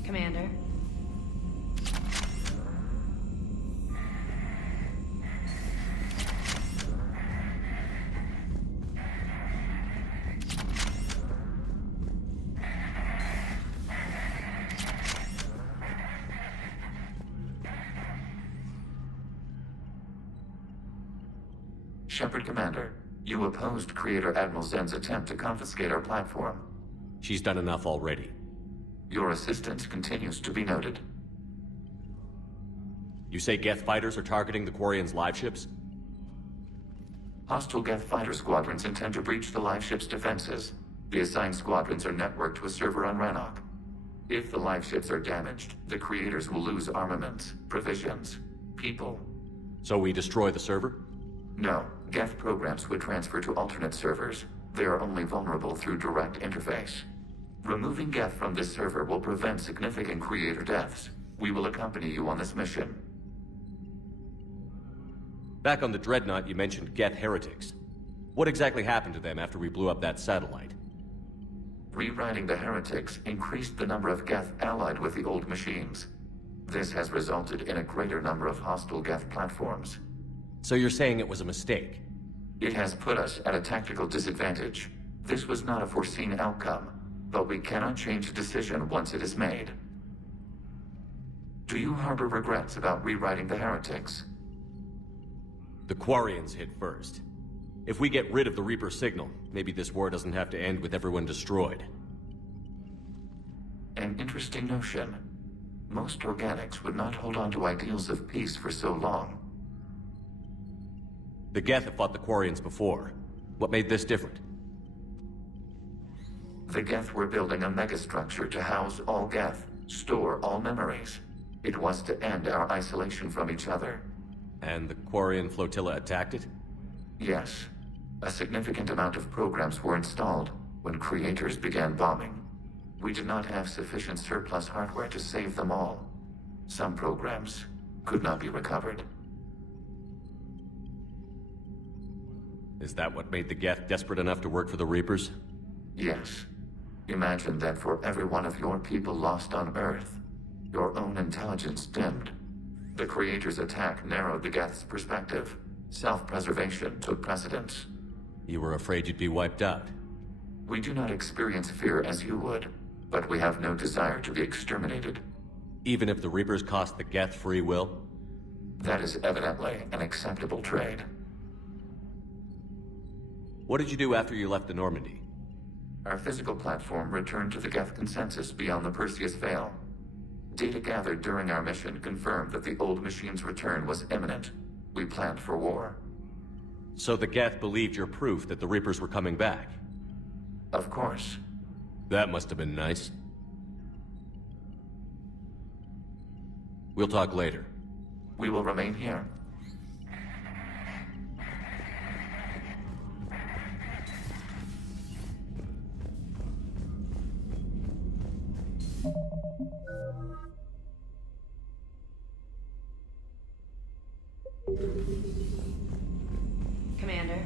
Commander. Shepard Commander, you opposed Creator Admiral Zen's attempt to confiscate our platform. She's done enough already. Your assistance continues to be noted. You say Geth fighters are targeting the Quarians' live ships? Hostile Geth fighter squadrons intend to breach the live ship's defenses. The assigned squadrons are networked to a server on Rannoch. If the live ships are damaged, the creators will lose armaments, provisions, people. So we destroy the server? No. Geth programs would transfer to alternate servers. They are only vulnerable through direct interface. Removing Geth from this server will prevent significant creator deaths. We will accompany you on this mission. Back on the Dreadnought, you mentioned Geth heretics. What exactly happened to them after we blew up that satellite? Rewriting the heretics increased the number of Geth allied with the old machines. This has resulted in a greater number of hostile Geth platforms. So you're saying it was a mistake? It has put us at a tactical disadvantage. This was not a foreseen outcome, but we cannot change a decision once it is made. Do you harbor regrets about rewriting the heretics? The Quarians hit first. If we get rid of the Reaper signal, maybe this war doesn't have to end with everyone destroyed. An interesting notion. Most organics would not hold on to ideals of peace for so long. The Geth have fought the Quarians before. What made this different? The Geth were building a megastructure to house all Geth, store all memories. It was to end our isolation from each other. And the Quarian flotilla attacked it? Yes. A significant amount of programs were installed when creators began bombing. We did not have sufficient surplus hardware to save them all. Some programs could not be recovered. Is that what made the Geth desperate enough to work for the Reapers? Yes. Imagine that for every one of your people lost on Earth, your own intelligence dimmed. The Creator's attack narrowed the Geth's perspective. Self-preservation took precedence. You were afraid you'd be wiped out. We do not experience fear as you would, but we have no desire to be exterminated. Even if the Reapers cost the Geth free will? That is evidently an acceptable trade. What did you do after you left the Normandy? Our physical platform returned to the Geth consensus beyond the Perseus Veil. Data gathered during our mission confirmed that the old machine's return was imminent. We planned for war. So the Geth believed your proof that the Reapers were coming back? Of course. That must have been nice. We'll talk later. We will remain here. Commander.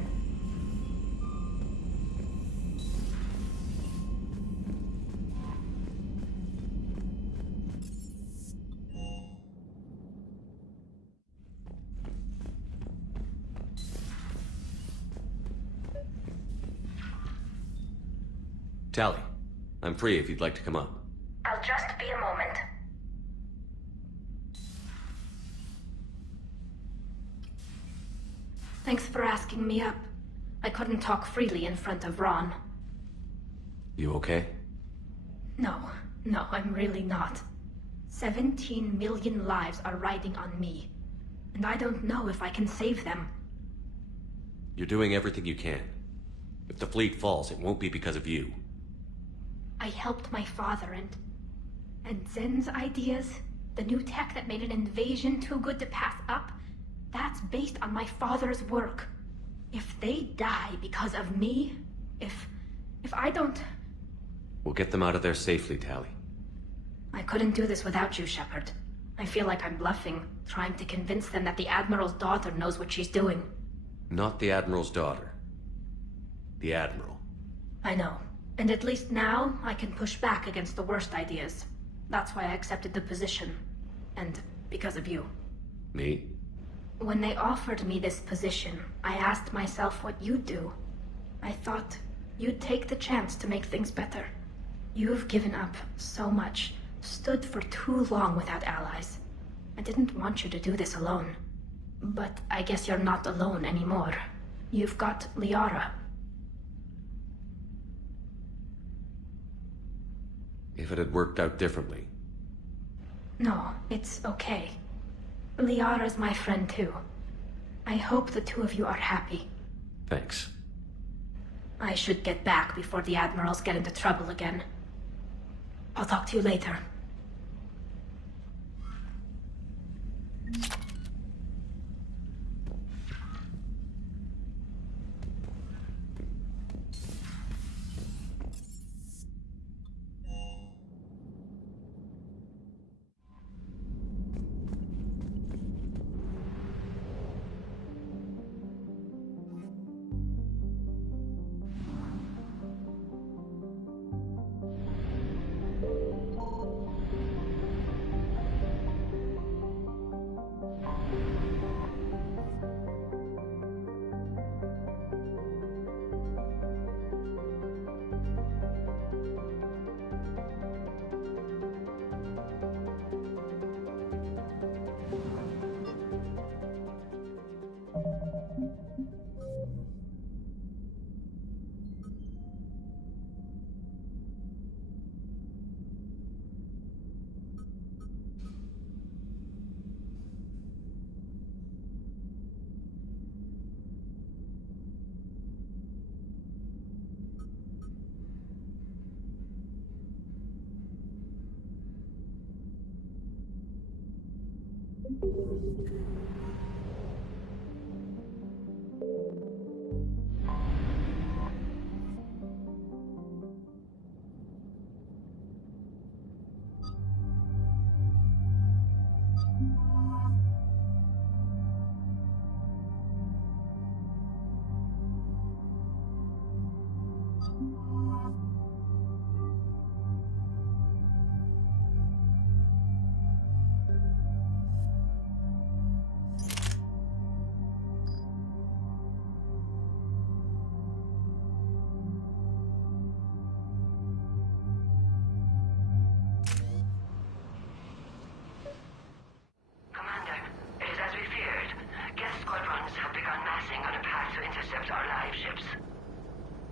Tally, I'm free if you'd like to come up. I'll just be a moment. Thanks for asking me up. I couldn't talk freely in front of Ron. You okay? No, I'm really not. 17 million lives are riding on me, and I don't know if I can save them. You're doing everything you can. If the fleet falls, it won't be because of you. I helped my father and Zen's ideas, the new tech that made an invasion too good to pass up, that's based on my father's work. If they die because of me, if I don't... We'll get them out of there safely, Tally. I couldn't do this without you, Shepard. I feel like I'm bluffing, trying to convince them that the Admiral's daughter knows what she's doing. Not the Admiral's daughter. The Admiral. I know. And at least now, I can push back against the worst ideas. That's why I accepted the position. And because of you. Me? When they offered me this position, I asked myself what you'd do. I thought you'd take the chance to make things better. You've given up so much, stood for too long without allies. I didn't want you to do this alone. But I guess you're not alone anymore. You've got Liara. If it had worked out differently. No, it's okay. Liara's my friend too. I hope the two of you are happy. Thanks. I should get back before the Admirals get into trouble again. I'll talk to you later.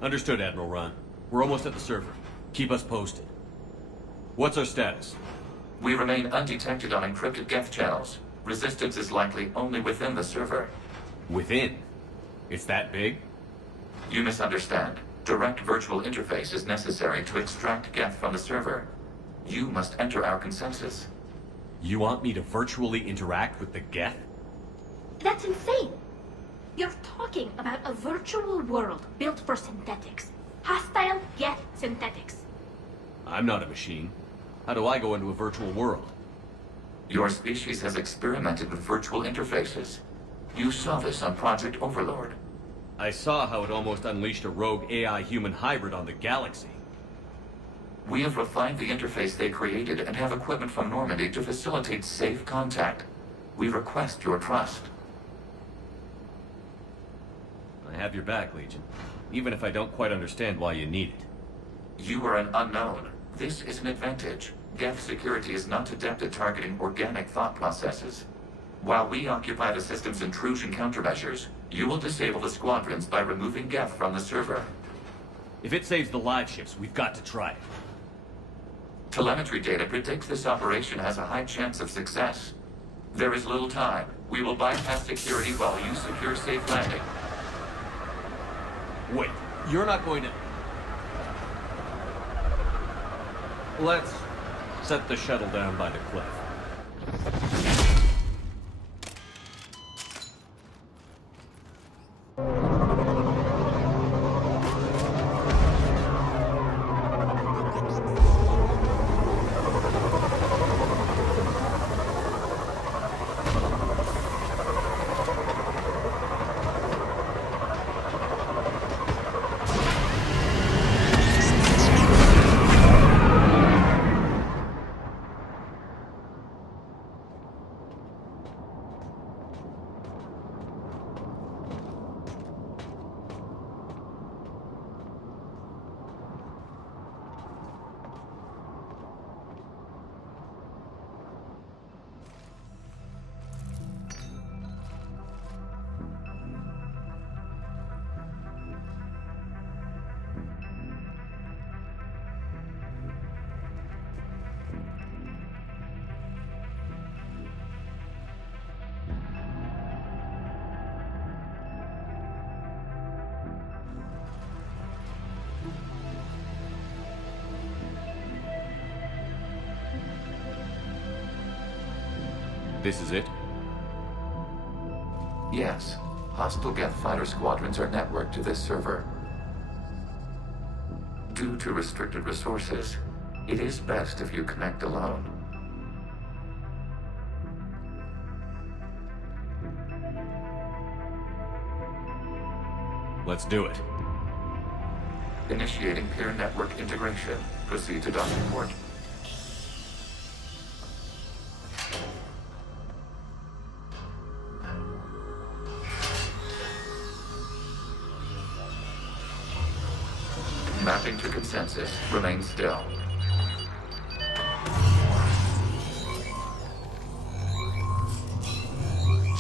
Understood, Admiral Ron. We're almost at the server. Keep us posted. What's our status? We remain undetected on encrypted Geth channels. Resistance is likely only within the server. Within? It's that big? You misunderstand. Direct virtual interface is necessary to extract Geth from the server. You must enter our consensus. You want me to virtually interact with the Geth? That's insane! You're talking about a virtual world built for synthetics. Hostile Geth synthetics. I'm not a machine. How do I go into a virtual world? Your species has experimented with virtual interfaces. You saw this on Project Overlord. I saw how it almost unleashed a rogue AI-human hybrid on the galaxy. We have refined the interface they created and have equipment from Normandy to facilitate safe contact. We request your trust. I have your back, Legion. Even if I don't quite understand why you need it. You are an unknown. This is an advantage. Geth security is not adept at targeting organic thought processes. While we occupy the system's intrusion countermeasures, you will disable the squadrons by removing Geth from the server. If it saves the live ships, we've got to try it. Telemetry data predicts this operation has a high chance of success. There is little time. We will bypass security while you secure safe landing. Wait, you're not going to... Let's set the shuttle down by the cliff. This is it? Yes. Hostile Geth fighter squadrons are networked to this server. Due to restricted resources, it is best if you connect alone. Let's do it. Initiating peer network integration. Proceed to docking port. Mapping to consensus. Remain still.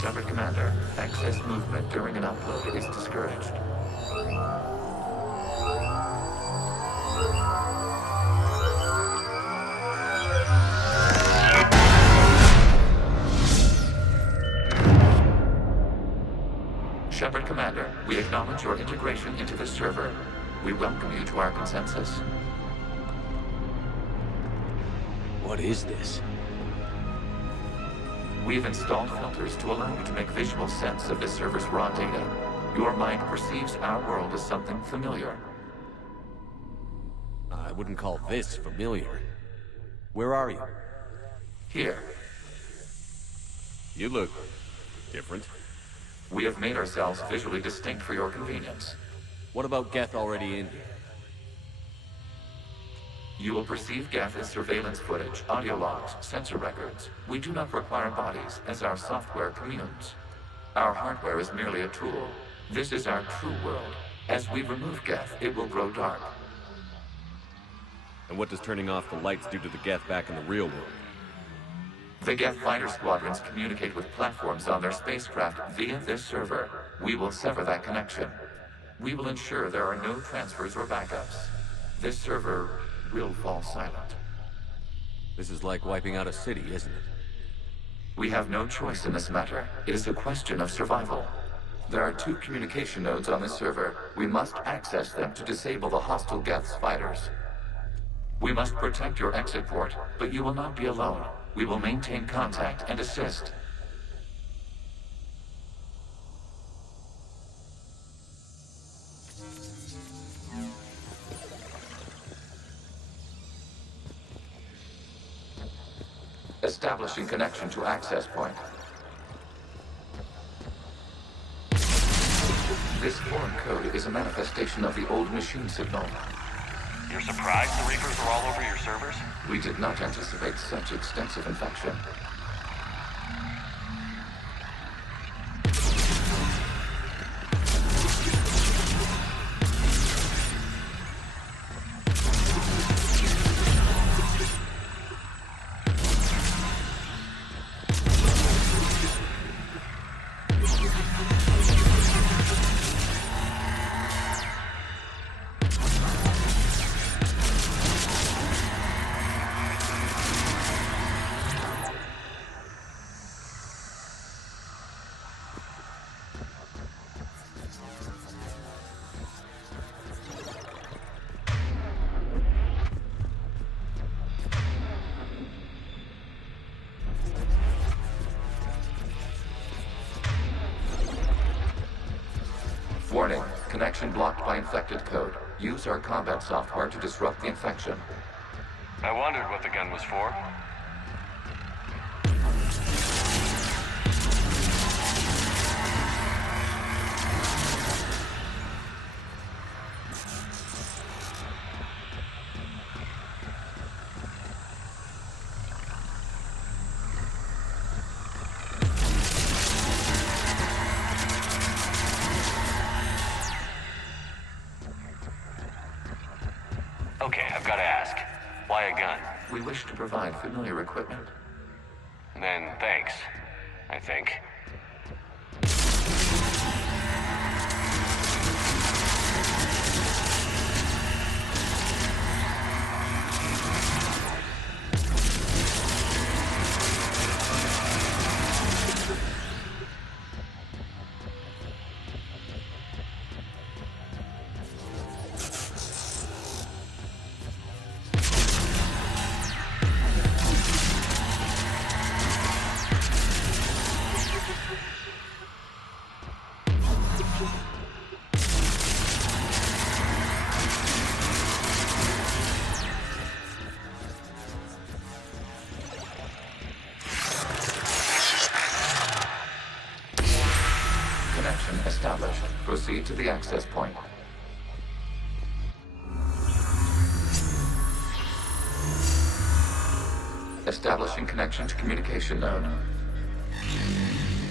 Shepard Commander, excess movement during an upload is discouraged. Shepard Commander, we acknowledge your integration into the server. We welcome you to our consensus. What is this? We've installed filters to allow you to make visual sense of the server's raw data. Your mind perceives our world as something familiar. I wouldn't call this familiar. Where are you? Here. You look different. We have made ourselves visually distinct for your convenience. What about Geth already in here? You will perceive Geth as surveillance footage, audio logs, sensor records. We do not require bodies, as our software communes. Our hardware is merely a tool. This is our true world. As we remove Geth, it will grow dark. And what does turning off the lights do to the Geth back in the real world? The Geth fighter squadrons communicate with platforms on their spacecraft via this server. We will sever that connection. We will ensure there are no transfers or backups. This server will fall silent. This is like wiping out a city, isn't it? We have no choice in this matter. It is a question of survival. There are 2 communication nodes on this server. We must access them to disable the hostile Geth's fighters. We must protect your exit port, but you will not be alone. We will maintain contact and assist. Establishing connection to access point. This foreign code is a manifestation of the old machine signal. You're surprised the Reapers are all over your servers? We did not anticipate such extensive infection. Warning, connection blocked by infected code. Use our combat software to disrupt the infection. I wondered what the gun was for. Okay, I've got to ask. Why a gun? We wish to provide familiar equipment. Then thanks, I think. Connection established. Proceed to the access point. Establishing connection to communication node.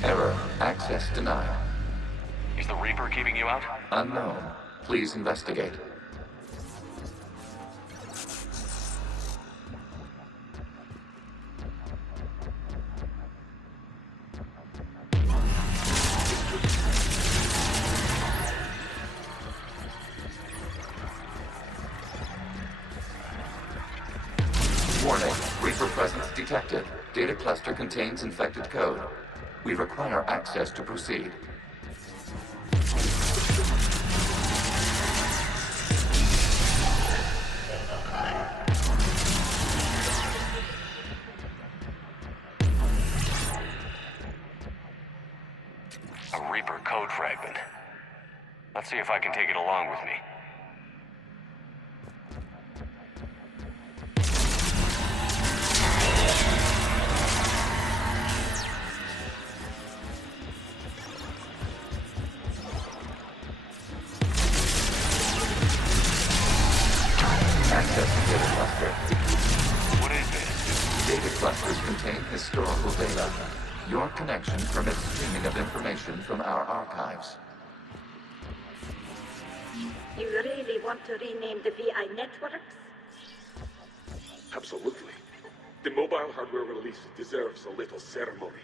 Error. Access denied. Is the Reaper keeping you out? Unknown. Please investigate. Warning. Reaper presence detected. Data cluster contains infected code. We require access to proceed. A Reaper code fragment. Let's see if I can take it along with me. Access to data cluster. What is this? Data clusters contain historical data. Your connection permits streaming of information from our archives. You really want to rename the VI networks? Absolutely. The mobile hardware release deserves a little ceremony.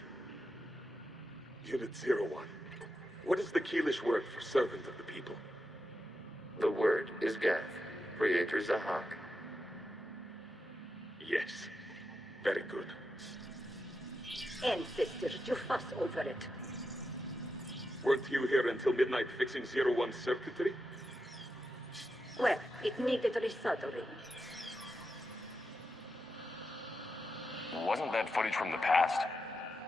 Unit 01. What is the Keelish word for servant of the people? The word is Gath. Creator Zahak. Yes. Very good. Ancestors, you fuss over it. Weren't you here until midnight fixing 01 circuitry? Well, it needed resoldering. Wasn't that footage from the past?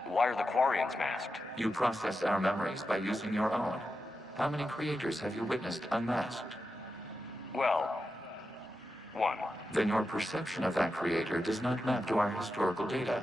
Why are the Quarians masked? You process our memories by using your own. How many creators have you witnessed unmasked? Well, one. Then your perception of that creator does not map to our historical data.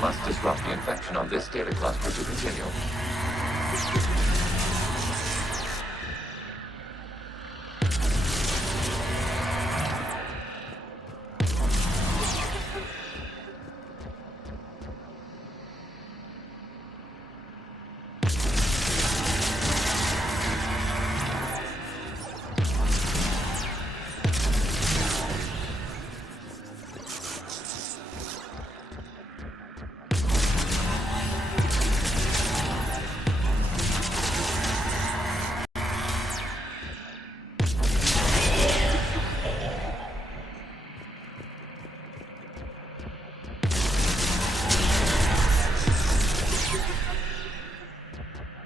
Must disrupt the infection on this data cluster to continue.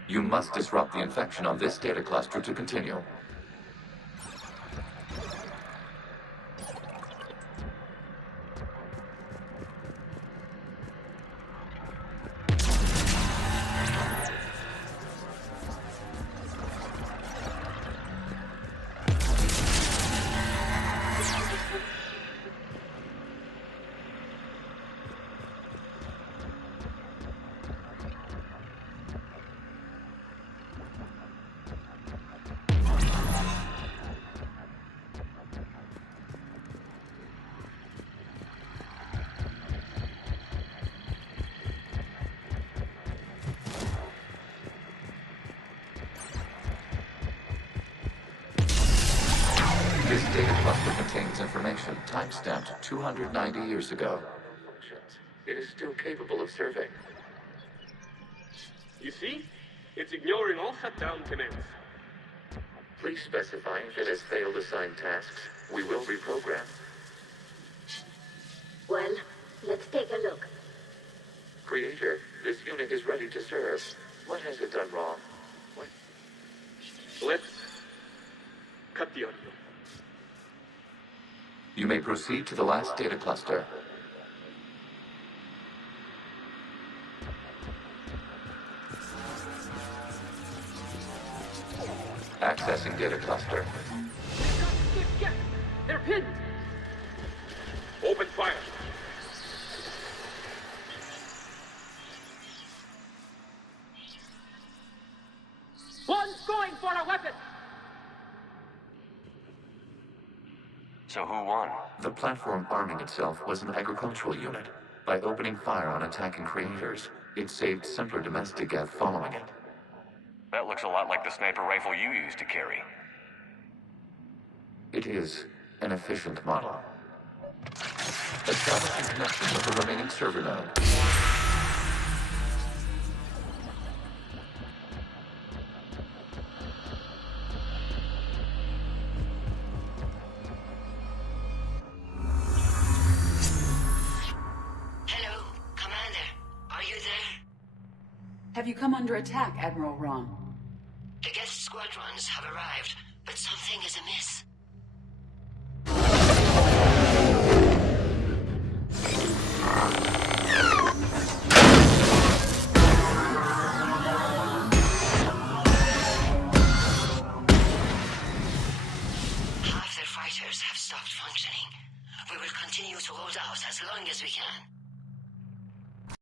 You must disrupt the infection on this data cluster to continue. This data cluster contains information timestamped 290 years ago. It is still capable of surveying. You see? It's ignoring all shutdown commands. Please specify if it has failed assigned tasks. We will reprogram. Well, let's take a look. Creator, this unit is ready to serve. What has it done wrong? What? Let's cut the audio. You may proceed to the last data cluster. Accessing data cluster. They're pinned! Open fire! One's going for a weapon! So who won? The platform arming itself was an agricultural unit. By opening fire on attacking creators, it saved simpler domestic death following it. That looks a lot like the sniper rifle you used to carry. It is an efficient model. Establishing connection with the remaining server node. Hello, Commander. Are you there? Have you come under attack, Admiral Ron? The guest squadrons have arrived, but something is amiss.